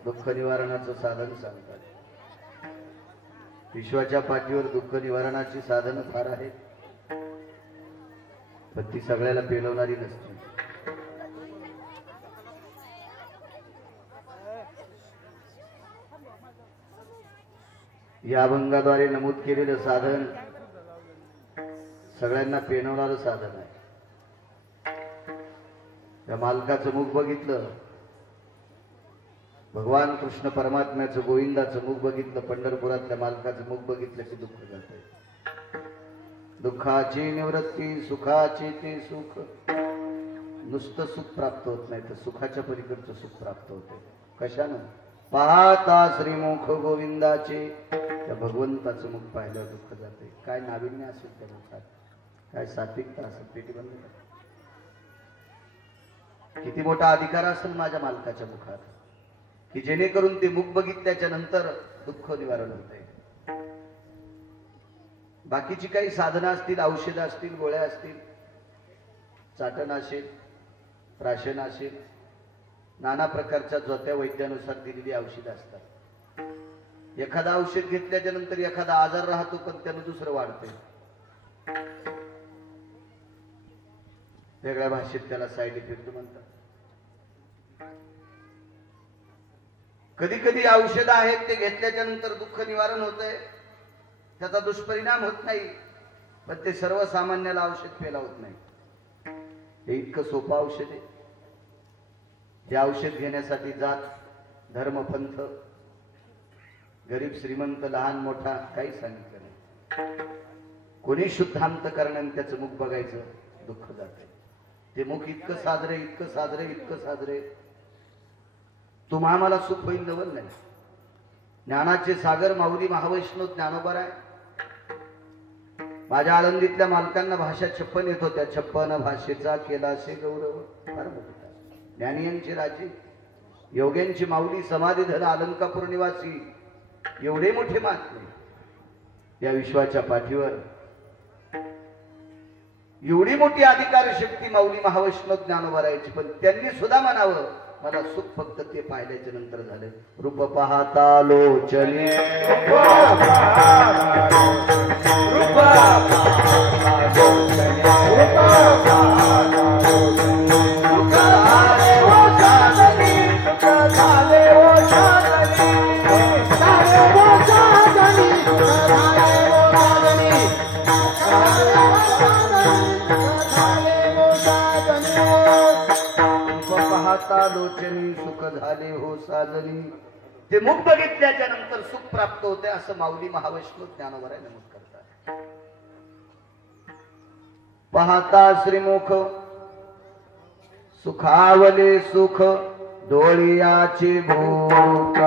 दुःख निवारणाचं साधन सांगतात. विश्वाच्या पाठीवर दुःख निवारणाची साधनं फार आहेत, पण ती सगळ्याला पेलवणारी नसते. या अभंगाद्वारे नमूद केलेलं साधन सगळ्यांना पेलवणारं साधन आहे. त्या मालकाचं मुख बघितलं, भगवान कृष्ण परमात्म्याचं गोविंदाचं मुख बघितलं, पंढरपुरातल्या मालकाचं मुख बघितलं की दुःख जाते. दुःखाची निवृत्ती सुखाची ते सुख. नुसतं सुख प्राप्त होत नाही तर सुखाच्या पलीकडचं सुख प्राप्त होते. कशानं? पाहता श्रीमुख गोविंदाचे. त्या भगवंताचं मुख पाहिलं दुःख जाते. काय नाविन्य असेल त्या मुखात, काय सात्विकता असेल. पेटी बंद करा. किती मोठा अधिकार असेल माझ्या मालकाच्या मुखात की जेणेकरून ते मुख बघितल्याच्या नंतर दुःख निवारण होते. बाकीची काही साधनं असतील, औषधं असतील, गोळ्या असतील, चाटण असेल, प्राशन असेल, नाना प्रकारच्या जोत्या वैद्यानुसार दिलेली औषधं असतात. एखादा औषध घेतल्याच्या नंतर एखादा आजार राहतो पण त्यानं दुसरं वाढते. वेगळ्या भाषेत त्याला साईड इफेक्ट म्हणतात. कधी कधी औषधं आहेत ते घेतल्याच्या नंतर दुःख निवारण होतंय, त्याचा दुष्परिणाम होत नाही, पण ते सर्वसामान्याला औषध पेलावत नाही. हे इतकं सोपं औषध आहे. हे औषध घेण्यासाठी जात धर्म पंथ गरीब श्रीमंत लहान मोठा काही सांगितलं नाही. कोणी शुद्धांत करण्याने त्याचं मुख बघायचं, दुःख जाते. ते मुख इतकं साजरे इतकं साजरे इतकं साजरे तुम्हा आम्हाला सुख होईल नवल नाही. ज्ञानाचे सागर माऊली महावैष्णव ज्ञानोबराय माझ्या आळंदीतल्या मालकांना भाषा 56 येत होत्या. 56 भाषेचा केला शे गौरव. फार मोठा ज्ञानियांची राजी, योग्यांची माऊली, समाधीधर, अलंकापूर निवासी, एवढे मोठे महात्मे या विश्वाच्या पाठीवर. एवढी मोठी अधिकार शक्ती माऊली महावैष्णव ज्ञानोबरायची, पण त्यांनी सुद्धा म्हणावं मला सुख फक्त ते पाहिल्याच्या नंतर झाले. रूप पाहता लोचने लोचनी सुख झाले हो साजनी. ते मुख बघितल्याच्या नंतर सुख प्राप्त होते असं माऊली महावैष्णव ज्ञानोबराय नमूद करतात. पाहता श्रीमुख सुखावले सुख डोळियाची भूक.